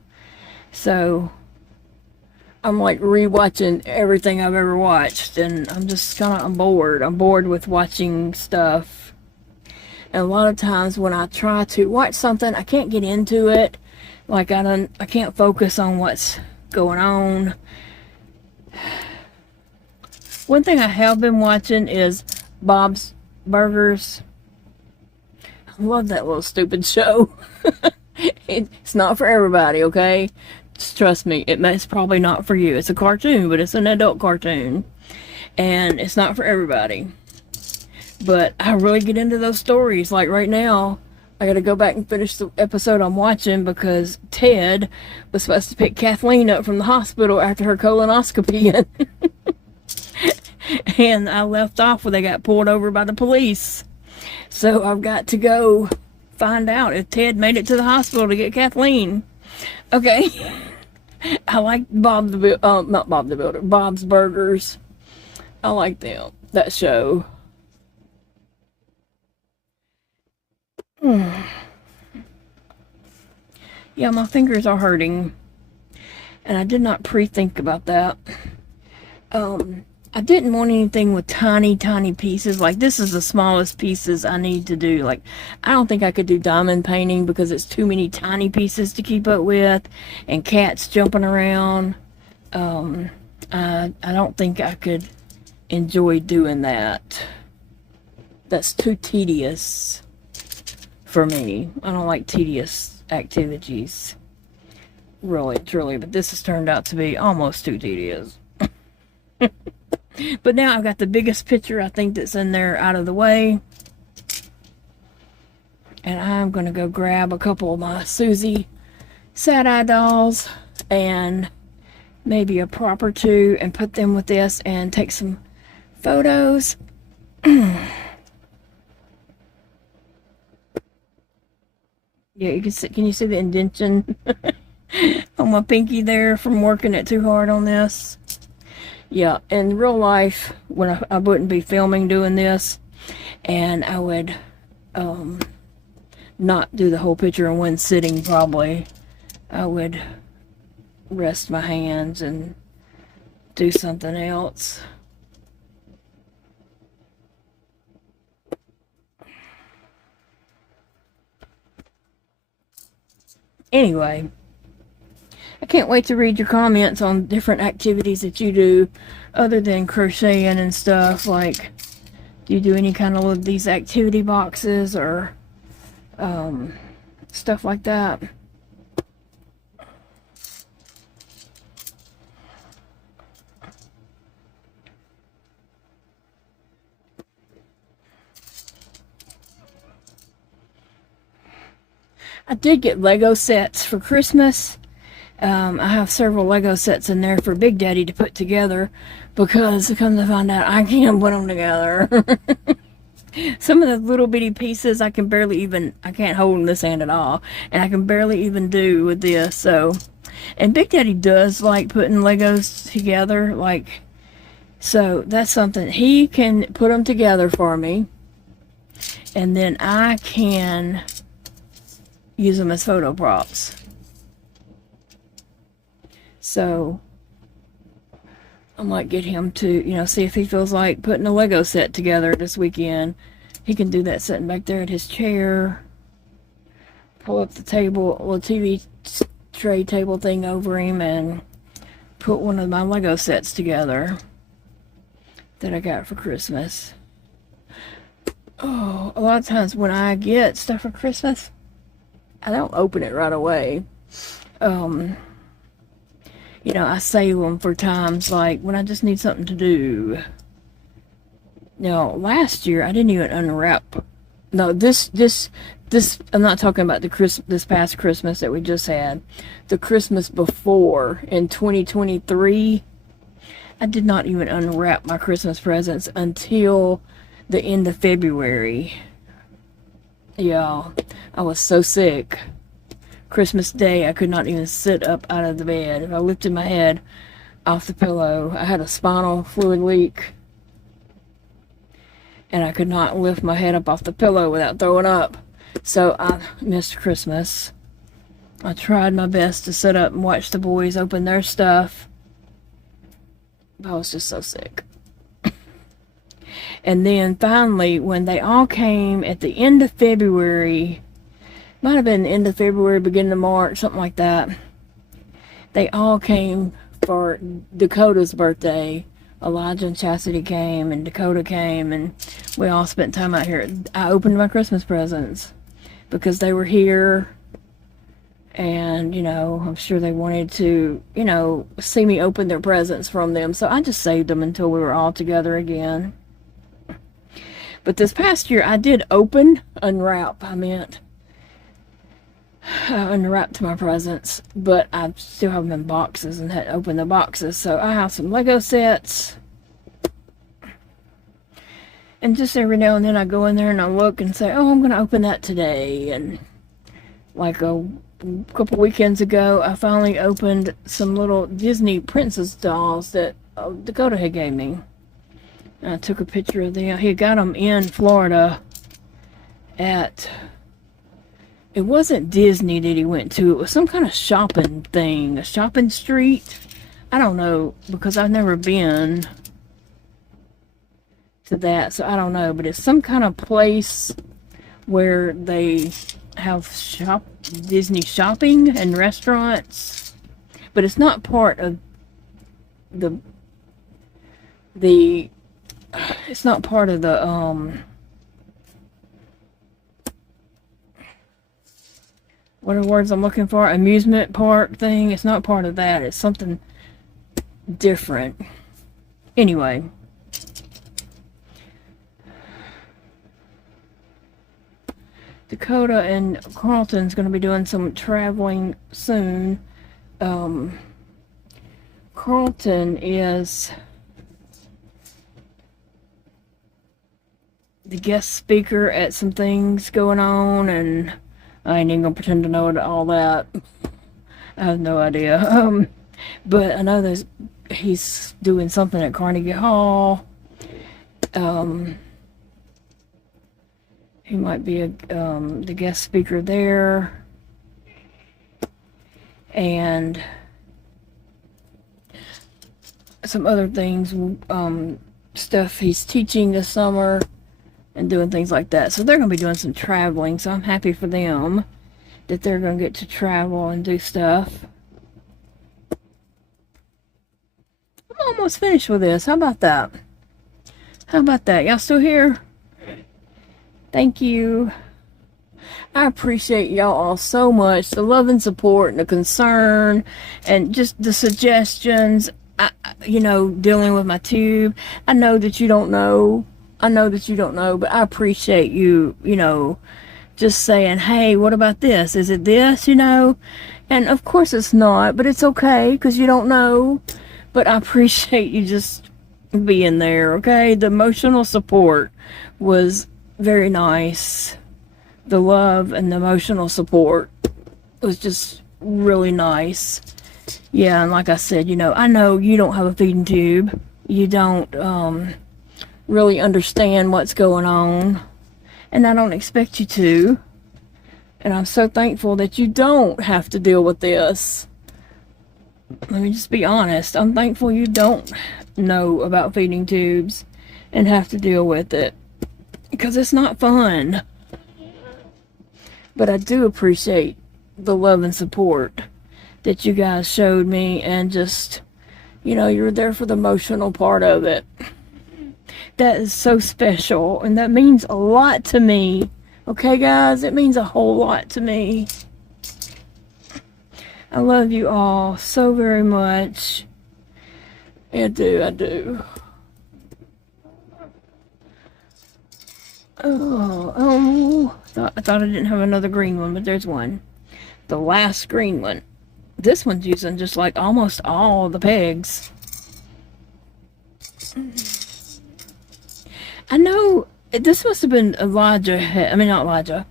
So I'm like rewatching everything I've ever watched, and I'm just I'm bored. I'm bored with watching stuff. And a lot of times when I try to watch something, I can't get into it. Like I can't focus on what's going on. One thing I have been watching is Bob's Burgers. I love that little stupid show. It's not for everybody, okay? Just trust me, it's probably not for you. It's a cartoon, but it's an adult cartoon. And it's not for everybody. But I really get into those stories. Like right now, I gotta go back and finish the episode I'm watching because Ted was supposed to pick Kathleen up from the hospital after her colonoscopy. And I left off when they got pulled over by the police. So I've got to go find out if Ted made it to the hospital to get Kathleen. Okay. I like not Bob the Builder, Bob's Burgers. I like them, that show. Yeah, my fingers are hurting. And I did not pre-think about that. I didn't want anything with tiny pieces. Like, this is the smallest pieces I need to do. Like, I don't think I could do diamond painting because it's too many tiny pieces to keep up with, and cats jumping around. I don't think I could enjoy doing that. That's too tedious for me. I don't like tedious activities, really, truly. But this has turned out to be almost too tedious. But now I've got the biggest picture I think that's in there out of the way. And I'm going to go grab a couple of my Susie sad-eye dolls and maybe a prop or two and put them with this and take some photos. Yeah, you can see, can you see the indentation on my pinky there from working it too hard on this? Yeah, in real life, when I wouldn't be filming doing this, and I would not do the whole picture in one sitting probably. I would rest my hands and do something else. Anyway, I can't wait to read your comments on different activities that you do other than crocheting and stuff. Like, do you do any kind of these activity boxes or stuff like that? I did get Lego sets for Christmas. I have several Lego sets in there for Big Daddy to put together because come to find out I can't put them together. Some of the little bitty pieces I can't hold in this hand at all, and I can barely even do with this. So, and Big Daddy does like putting Legos together, like, so that's something he can put them together for me, and then I can use them as photo props. So I might get him to, see if he feels like putting a Lego set together this weekend. He can do that sitting back there at his chair. Pull up the table, little TV tray table thing over him and put one of my Lego sets together that I got for Christmas. Oh, a lot of times when I get stuff for Christmas, I don't open it right away. I save them for times like when I just need something to do. Now, last year I didn't even unwrap. No, this. I'm not talking about this past Christmas that we just had. The Christmas before in 2023, I did not even unwrap my Christmas presents until the end of February. Yeah, I was so sick. Christmas Day, I could not even sit up out of the bed. If I lifted my head off the pillow, I had a spinal fluid leak. And I could not lift my head up off the pillow without throwing up. So I missed Christmas. I tried my best to sit up and watch the boys open their stuff. But I was just so sick. And then finally, when they all came at the end of February, might have been the end of February, beginning of March, something like that. They all came for Dakota's birthday. Elijah and Chastity came, and Dakota came, and we all spent time out here. I opened my Christmas presents because they were here, and, I'm sure they wanted to, see me open their presents from them. So I just saved them until we were all together again. But this past year, I did unwrapped my presents, but I still have them in boxes and had opened the boxes. So I have some Lego sets. And just every now and then I go in there and I look and say, oh, I'm going to open that today. And like a couple weekends ago, I finally opened some little Disney princess dolls that Dakota had gave me. And I took a picture of them. He got them in Florida at, it wasn't Disney that he went to. It was some kind of shopping thing, a shopping street. I don't know, because I've never been to that, so I don't know, but it's some kind of place where they have Disney shopping and restaurants, but it's not part of it's not part of the what are the words I'm looking for, amusement park thing. It's not part of that. It's something different. Anyway, Dakota and Carlton's going to be doing some traveling soon. Carlton is the guest speaker at some things going on, and I ain't even going to pretend to know all that. I have no idea. But I know he's doing something at Carnegie Hall. He might be the guest speaker there. And some other things, stuff he's teaching this summer and doing things like that. So they're going to be doing some traveling. So I'm happy for them that they're going to get to travel and do stuff. I'm almost finished with this. How about that? How about that? Y'all still here? Thank you. I appreciate y'all all so much. The love and support and the concern and just the suggestions. Dealing with my tube. I know that you don't know. But I appreciate you, just saying, hey, what about this? Is it this, And of course it's not, but it's okay because you don't know. But I appreciate you just being there, okay? The emotional support was very nice. The love and the emotional support was just really nice. Yeah, and like I said, I know you don't have a feeding tube. You don't really understand what's going on. And I don't expect you to. And I'm so thankful that you don't have to deal with this. Let me just be honest. I'm thankful you don't know about feeding tubes and have to deal with it. Because it's not fun. But I do appreciate the love and support that you guys showed me, and just, you're there for the emotional part of it. That is so special, and that means a lot to me. Okay, guys? It means a whole lot to me. I love you all so very much. I do. I thought I didn't have another green one, but there's one. The last green one. This one's using just like almost all the pegs. I know this must have been Elijah. Not Elijah.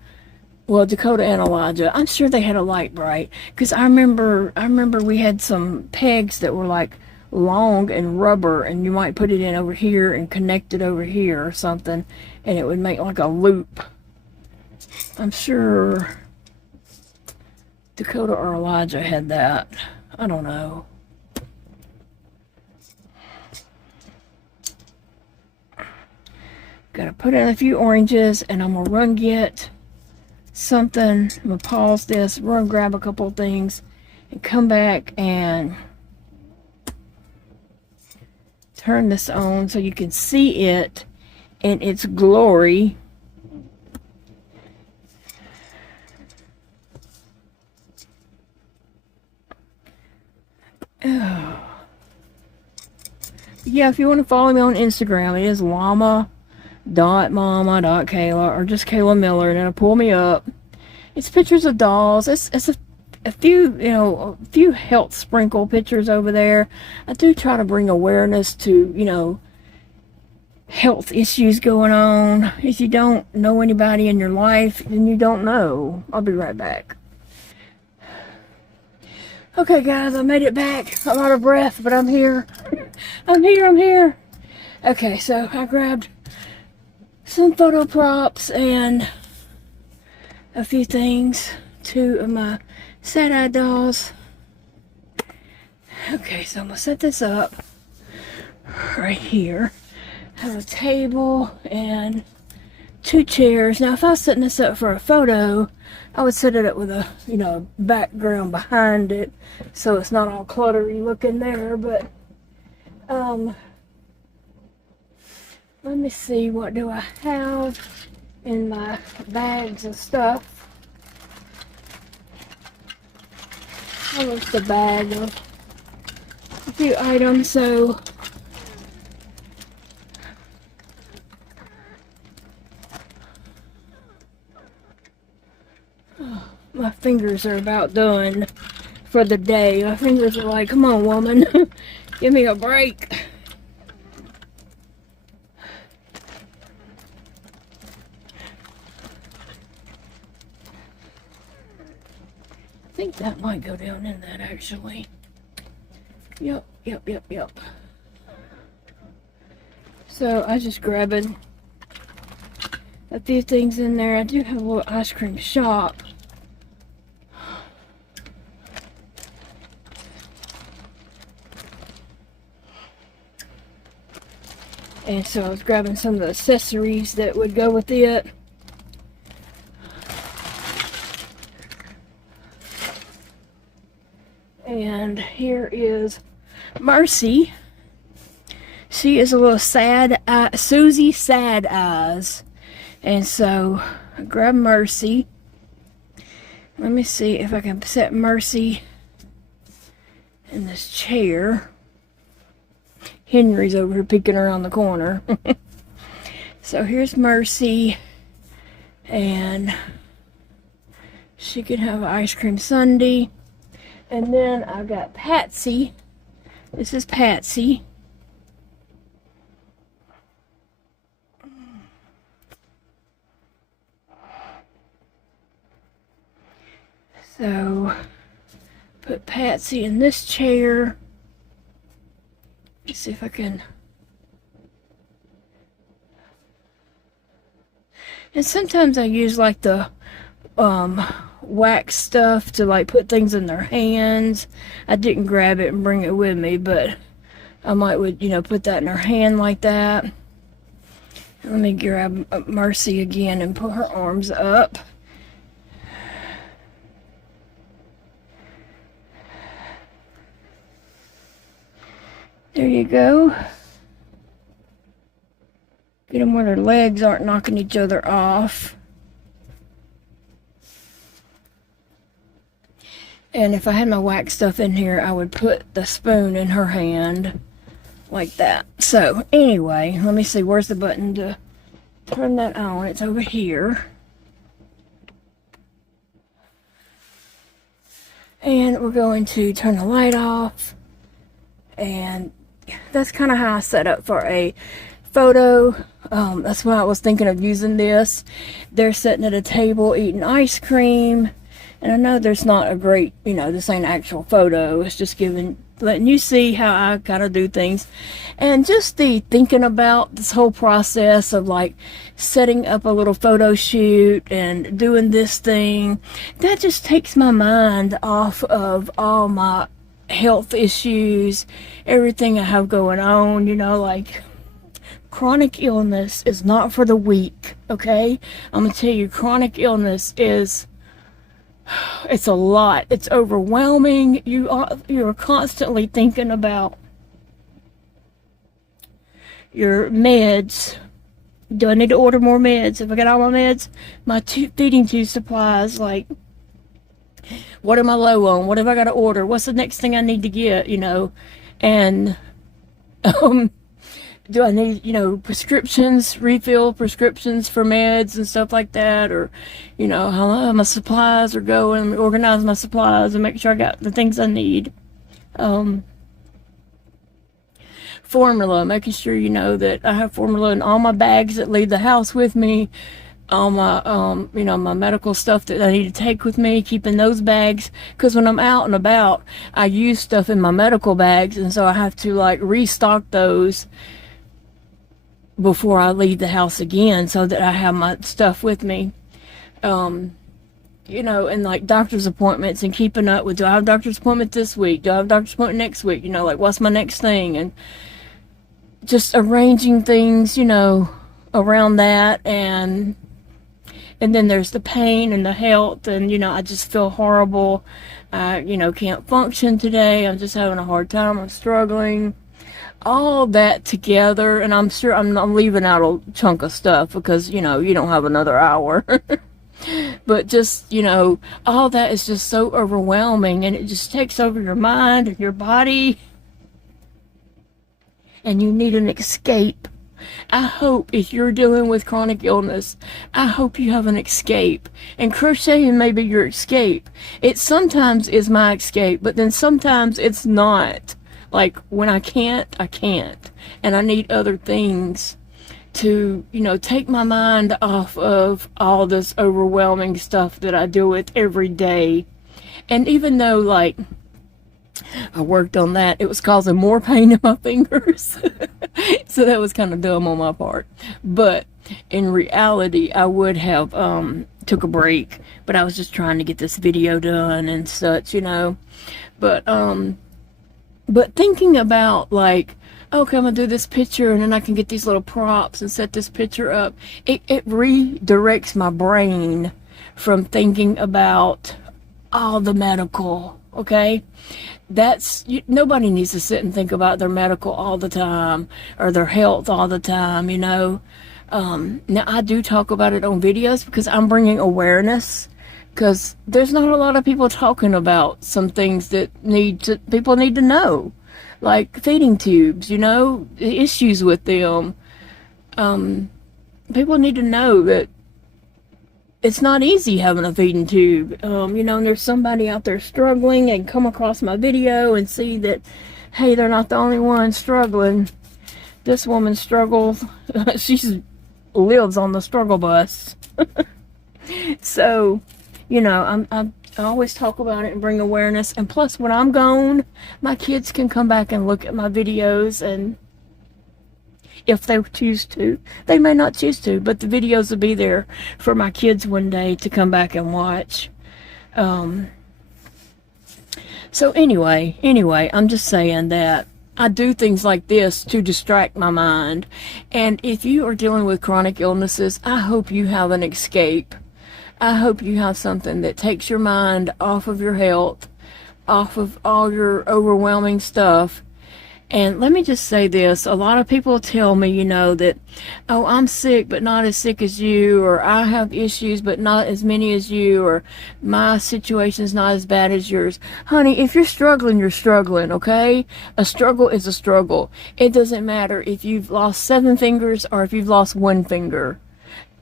Well, Dakota and Elijah. I'm sure they had a Lite-Brite, because I remember we had some pegs that were like long and rubber, and you might put it in over here and connect it over here or something, and it would make like a loop. I'm sure Dakota or Elijah had that. I don't know. Gotta put in a few oranges, and I'm gonna run get something. I'm gonna pause this, run grab a couple of things, and come back and turn this on so you can see it in its glory. Yeah, if you want to follow me on Instagram, it is Llama .mama.Kayla or just Kayla Miller, and it'll pull me up. It's pictures of dolls. It's a few, a few health sprinkle pictures over there. I do try to bring awareness to, health issues going on. If you don't know anybody in your life, then you don't know. I'll be right back. Okay, guys, I made it back. I'm out of breath, but I'm here. I'm here. Okay, so I grabbed some photo props and a few things. 2 of my sad-eyed dolls. Okay, so I'm gonna set this up right here. I have a table and 2 chairs. Now, if I was setting this up for a photo, I would set it up with a, background behind it, so it's not all cluttery looking there. But let me see, what do I have in my bags of stuff? Almost a bag of a few items, so my fingers are about done for the day. My fingers are like, come on, woman, give me a break. I think that might go down in that, actually. Yep. So I just grabbed a few things in there. I do have a little ice cream shop. And so I was grabbing some of the accessories that would go with it. And here is Mercy. She is a little sad, Susie Sad Eyes. And so I grabbed Mercy. Let me see if I can set Mercy in this chair. Henry's over here peeking around the corner. So here's Mercy. And she can have an ice cream sundae. And then I've got Patsy. This is Patsy. So, put Patsy in this chair. Let's see if I can. And sometimes I use like the wax stuff to like put things in their hands. I didn't grab it and bring it with me, but I would put that in her hand like that. Let me grab Mercy again and put her arms up. There you go. Get them where their legs aren't knocking each other off. And if I had my wax stuff in here, I would put the spoon in her hand like that. So anyway, let me see, where's the button to turn that on? It's over here. And we're going to turn the light off. And that's kind of how I set up for a photo. That's why I was thinking of using this. They're sitting at a table eating ice cream. And I know there's not a great, this ain't an actual photo. It's just letting you see how I kind of do things. And just the thinking about this whole process of like setting up a little photo shoot and doing this thing, that just takes my mind off of all my health issues, everything I have going on, like chronic illness is not for the weak, okay? I'm gonna tell you, chronic illness it's a lot. It's overwhelming. You're constantly thinking about your meds. Do I need to order more meds? If I got all my meds, my feeding tube supplies, like, what am I low on? What have I got to order? What's the next thing I need to get, And do I need, prescriptions, refill prescriptions for meds and stuff like that? Or, how my supplies are going, organize my supplies and make sure I got the things I need. Formula, making sure, that I have formula in all my bags that leave the house with me. All my, my medical stuff that I need to take with me, keeping those bags. Because when I'm out and about, I use stuff in my medical bags. And so I have to, restock those before I leave the house again, so that I have my stuff with me. And doctor's appointments and keeping up with, do I have a doctor's appointment this week? Do I have a doctor's appointment next week? What's my next thing? And just arranging things, around that. And then there's the pain and the health, and, I just feel horrible. I, can't function today. I'm just having a hard time. I'm struggling. All that together, and I'm sure I'm leaving out a chunk of stuff because, you don't have another hour. But just, all that is just so overwhelming, and it just takes over your mind and your body, and you need an escape. I hope if you're dealing with chronic illness, I hope you have an escape. And crocheting may be your escape. It sometimes is my escape, but then sometimes it's not. Like, when I can't, I can't. And I need other things to, take my mind off of all this overwhelming stuff that I deal with every day. And even though, I worked on that, it was causing more pain in my fingers. So that was kind of dumb on my part. But in reality, I would have took a break. But I was just trying to get this video done and such, But thinking about, okay, I'm going to do this picture, and then I can get these little props and set this picture up. It redirects my brain from thinking about all the medical, okay? Nobody needs to sit and think about their medical all the time, or their health all the time, Now, I do talk about it on videos because I'm bringing awareness. Because there's not a lot of people talking about some things that people need to know, like feeding tubes, the issues with them. People need to know that it's not easy having a feeding tube, and there's somebody out there struggling and come across my video and see that, hey, they're not the only one struggling. This woman struggles. She lives on the struggle bus. So, I always talk about it and bring awareness. And plus, when I'm gone, my kids can come back and look at my videos, and if they choose to. They may not choose to, but the videos will be there for my kids one day to come back and watch. So anyway, I'm just saying that I do things like this to distract my mind. And if you are dealing with chronic illnesses, I hope you have an escape. I hope you have something that takes your mind off of your health, off of all your overwhelming stuff. And let me just say this. A lot of people tell me, that, oh, I'm sick, but not as sick as you, or I have issues, but not as many as you, or my situation's not as bad as yours. Honey, if you're struggling, you're struggling, okay? A struggle is a struggle. It doesn't matter if you've lost 7 fingers or if you've lost 1 finger.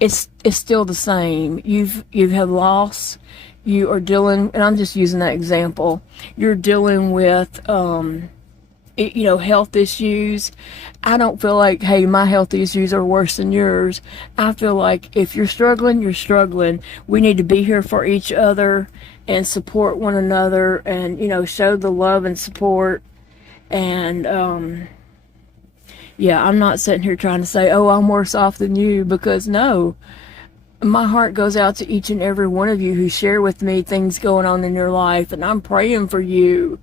It's still the same. You have loss. You are dealing, and I'm just using that example. You're dealing with, health issues. I don't feel like, hey, my health issues are worse than yours. I feel like if you're struggling, you're struggling. We need to be here for each other and support one another, and, show the love and support. And, yeah, I'm not sitting here trying to say, oh, I'm worse off than you, because no, my heart goes out to each and every one of you who share with me things going on in your life, and I'm praying for you,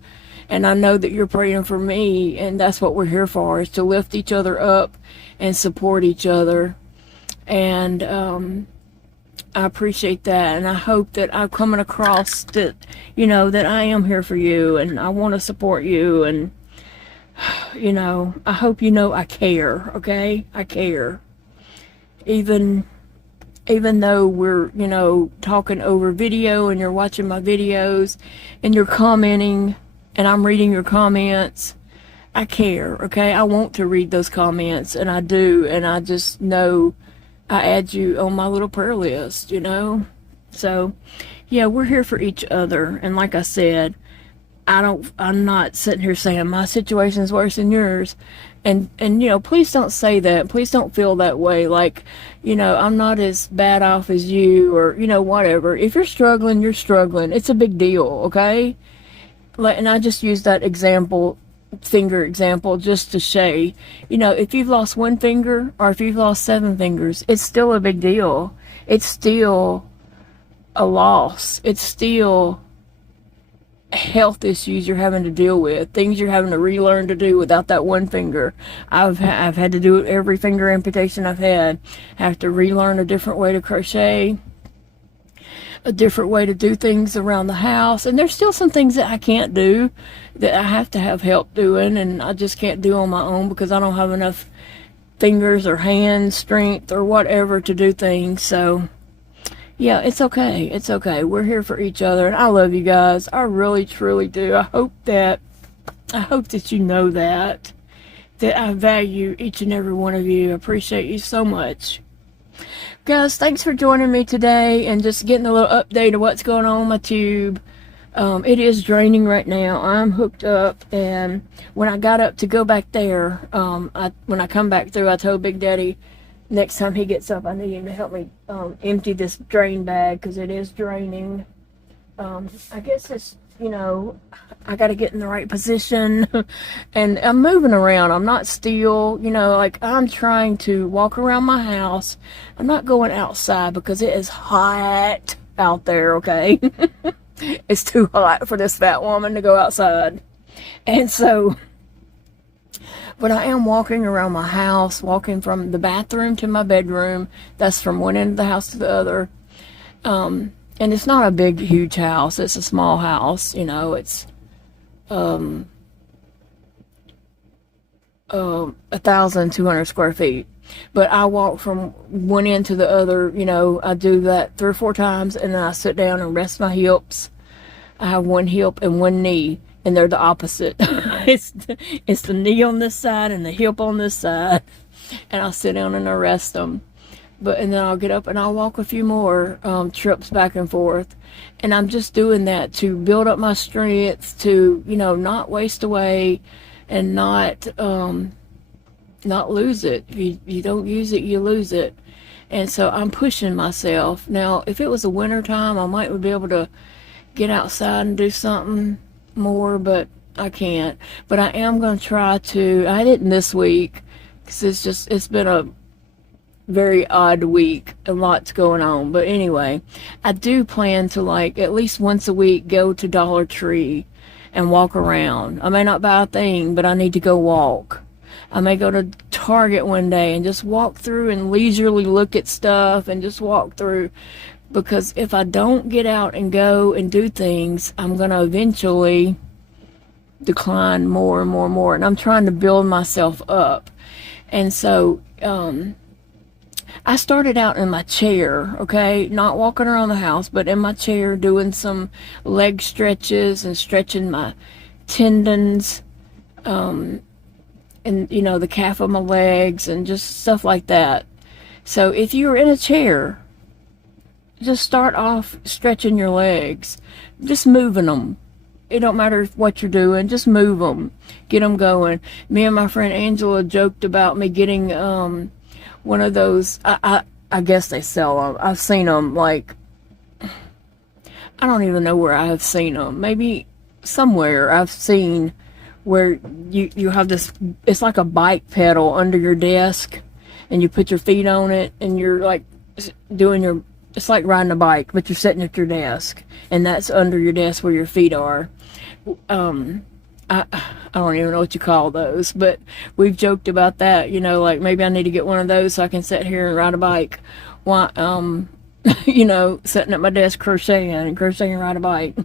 and I know that you're praying for me, and that's what we're here for, is to lift each other up and support each other. And I appreciate that, and I hope that I'm coming across that, that I am here for you, and I want to support you, and I hope I care, okay? I care. Even though we're, talking over video, and you're watching my videos and you're commenting and I'm reading your comments, I care, okay? I want to read those comments, and I do, and I just know I add you on my little prayer list, you know? So, yeah, we're here for each other, and like I said, I'm not sitting here saying my situation's worse than yours. And you know, please don't say that. Please don't feel that way. Like, you know, I'm not as bad off as you, or, you know, whatever. If you're struggling, you're struggling. It's a big deal, okay? Like, and I just use that finger example, just to say, you know, if you've lost one finger or if you've lost 7 fingers, it's still a big deal. It's still a loss. It's still health issues you're having to deal with, things you're having to relearn to do without that one finger. I've had to do it every finger amputation I've had. I have to relearn a different way to crochet, a different way to do things around the house, and there's still some things that I can't do that I have to have help doing, and I just can't do on my own because I don't have enough fingers or hand strength or whatever to do things. So yeah, it's okay. It's okay. We're here for each other, and I love you guys. I really, truly do. I hope that you know that I value each and every one of you. I appreciate you so much. Guys, thanks for joining me today and just getting a little update of what's going on with my tube. It is draining right now. I'm hooked up, and when I got up to go back there, when I come back through, I told Big Daddy, next time he gets up, I need him to help me empty this drain bag because it is draining. I guess it's, you know, I got to get in the right position. And I'm moving around. I'm not still, you know, like I'm trying to walk around my house. I'm not going outside because it is hot out there, okay? It's too hot for this fat woman to go outside. And so, but I am walking around my house, walking from the bathroom to my bedroom. That's from one end of the house to the other. And it's not a big, huge house. It's a small house, you know. It's 1,200 square feet. But I walk from one end to the other, you know. I do that 3 or 4 times, and then I sit down and rest my hips. I have one hip and one knee, and they're the opposite. It's the knee on this side and the hip on this side, and I'll sit down and I rest them. And then I'll get up and I'll walk a few more trips back and forth, and I'm just doing that to build up my strength, to, you know, not waste away and not lose it. If you don't use it, you lose it. And so I'm pushing myself. Now, if it was a winter time, I might be able to get outside and do something more, but I can't. But I am going to try to. I didn't this week because it's been a very odd week. A lot's going on. But anyway, I do plan to, like, at least once a week go to Dollar Tree and walk around. I may not buy a thing, but I need to go walk. I may go to Target one day and just walk through and leisurely look at stuff and just walk through. Because if I don't get out and go and do things, I'm going to eventually decline more and more and more. And I'm trying to build myself up. And so I started out in my chair, okay? Not walking around the house, but in my chair doing some leg stretches and stretching my tendons, and, you know, the calf of my legs and just stuff like that. So if you're in a chair, just start off stretching your legs, just moving them. It don't matter what you're doing, just move them, get them going. Me and my friend Angela joked about me getting one of those. I guess they sell them. I've seen them, like, I don't even know where I have seen them. Maybe somewhere I've seen where you have this. It's like a bike pedal under your desk, and you put your feet on it, and you're like doing your. It's like riding a bike, but you're sitting at your desk, and that's under your desk where your feet are. I don't even know what you call those, but we've joked about that, you know, like maybe I need to get one of those so I can sit here and ride a bike while, you know, sitting at my desk crocheting and ride a bike.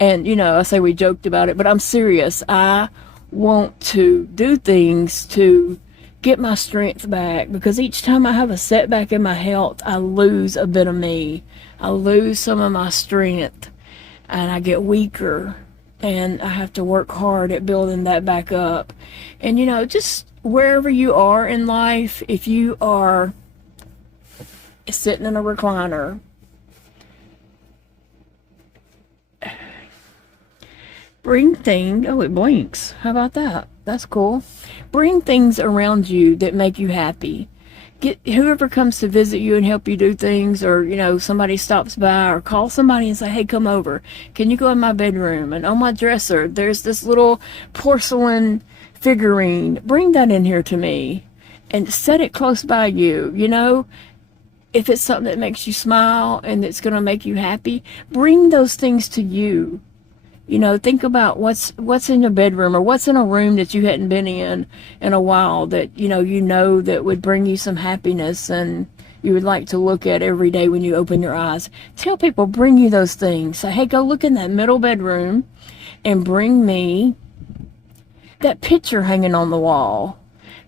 And, you know, I say we joked about it, but I'm serious. I want to do things to get my strength back, because each time I have a setback in my health, I lose a bit of me. I lose some of my strength, and I get weaker. and I have to work hard at building that back up. And you know, just wherever you are in life, if you are sitting in a recliner, bring things, oh, it blinks. How about that? That's cool. Bring things around you that make you happy. Get whoever comes to visit you and help you do things, or you know, somebody stops by, or call somebody and say, hey, come over, can you go in my bedroom? And on my dresser there's this little porcelain figurine, bring that in here to me and set it close by you. You know, if it's something that makes you smile and it's going to make you happy, bring those things to you. You know, think about what's in your bedroom, or what's in a room that you hadn't been in a while, that you know that would bring you some happiness and you would like to look at every day when you open your eyes. Tell people, bring you those things. Say, hey, go look in that middle bedroom and bring me that picture hanging on the wall.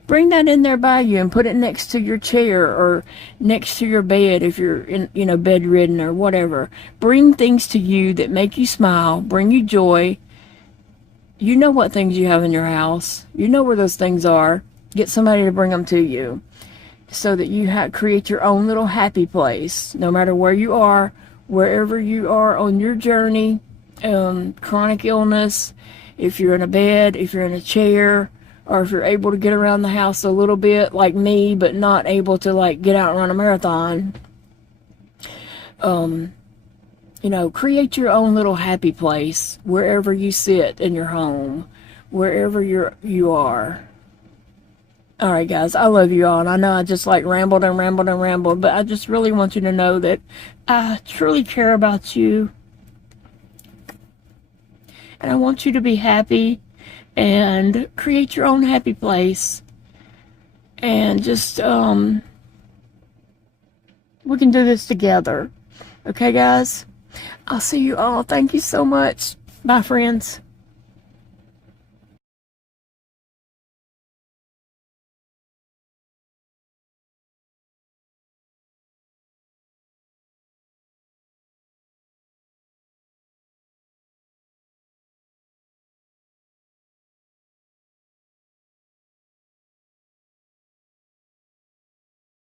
Bring that in there by you and put it next to your chair or next to your bed if you're in, bedridden or whatever. Bring things to you that make you smile, bring you joy. You know what things you have in your house. You know where those things are. Get somebody to bring them to you so that you create your own little happy place, no matter where you are, wherever you are on your journey, chronic illness, if you're in a bed, if you're in a chair, or if you're able to get around the house a little bit like me, but not able to like get out and run a marathon. Create your own little happy place wherever you sit in your home, wherever you are. All right, guys, I love you all, and I know I just like rambled, but I just really want you to know that I truly care about you, and I want you to be happy and create your own happy place. And just, we can do this together. Okay, guys? I'll see you all. Thank you so much. Bye, friends.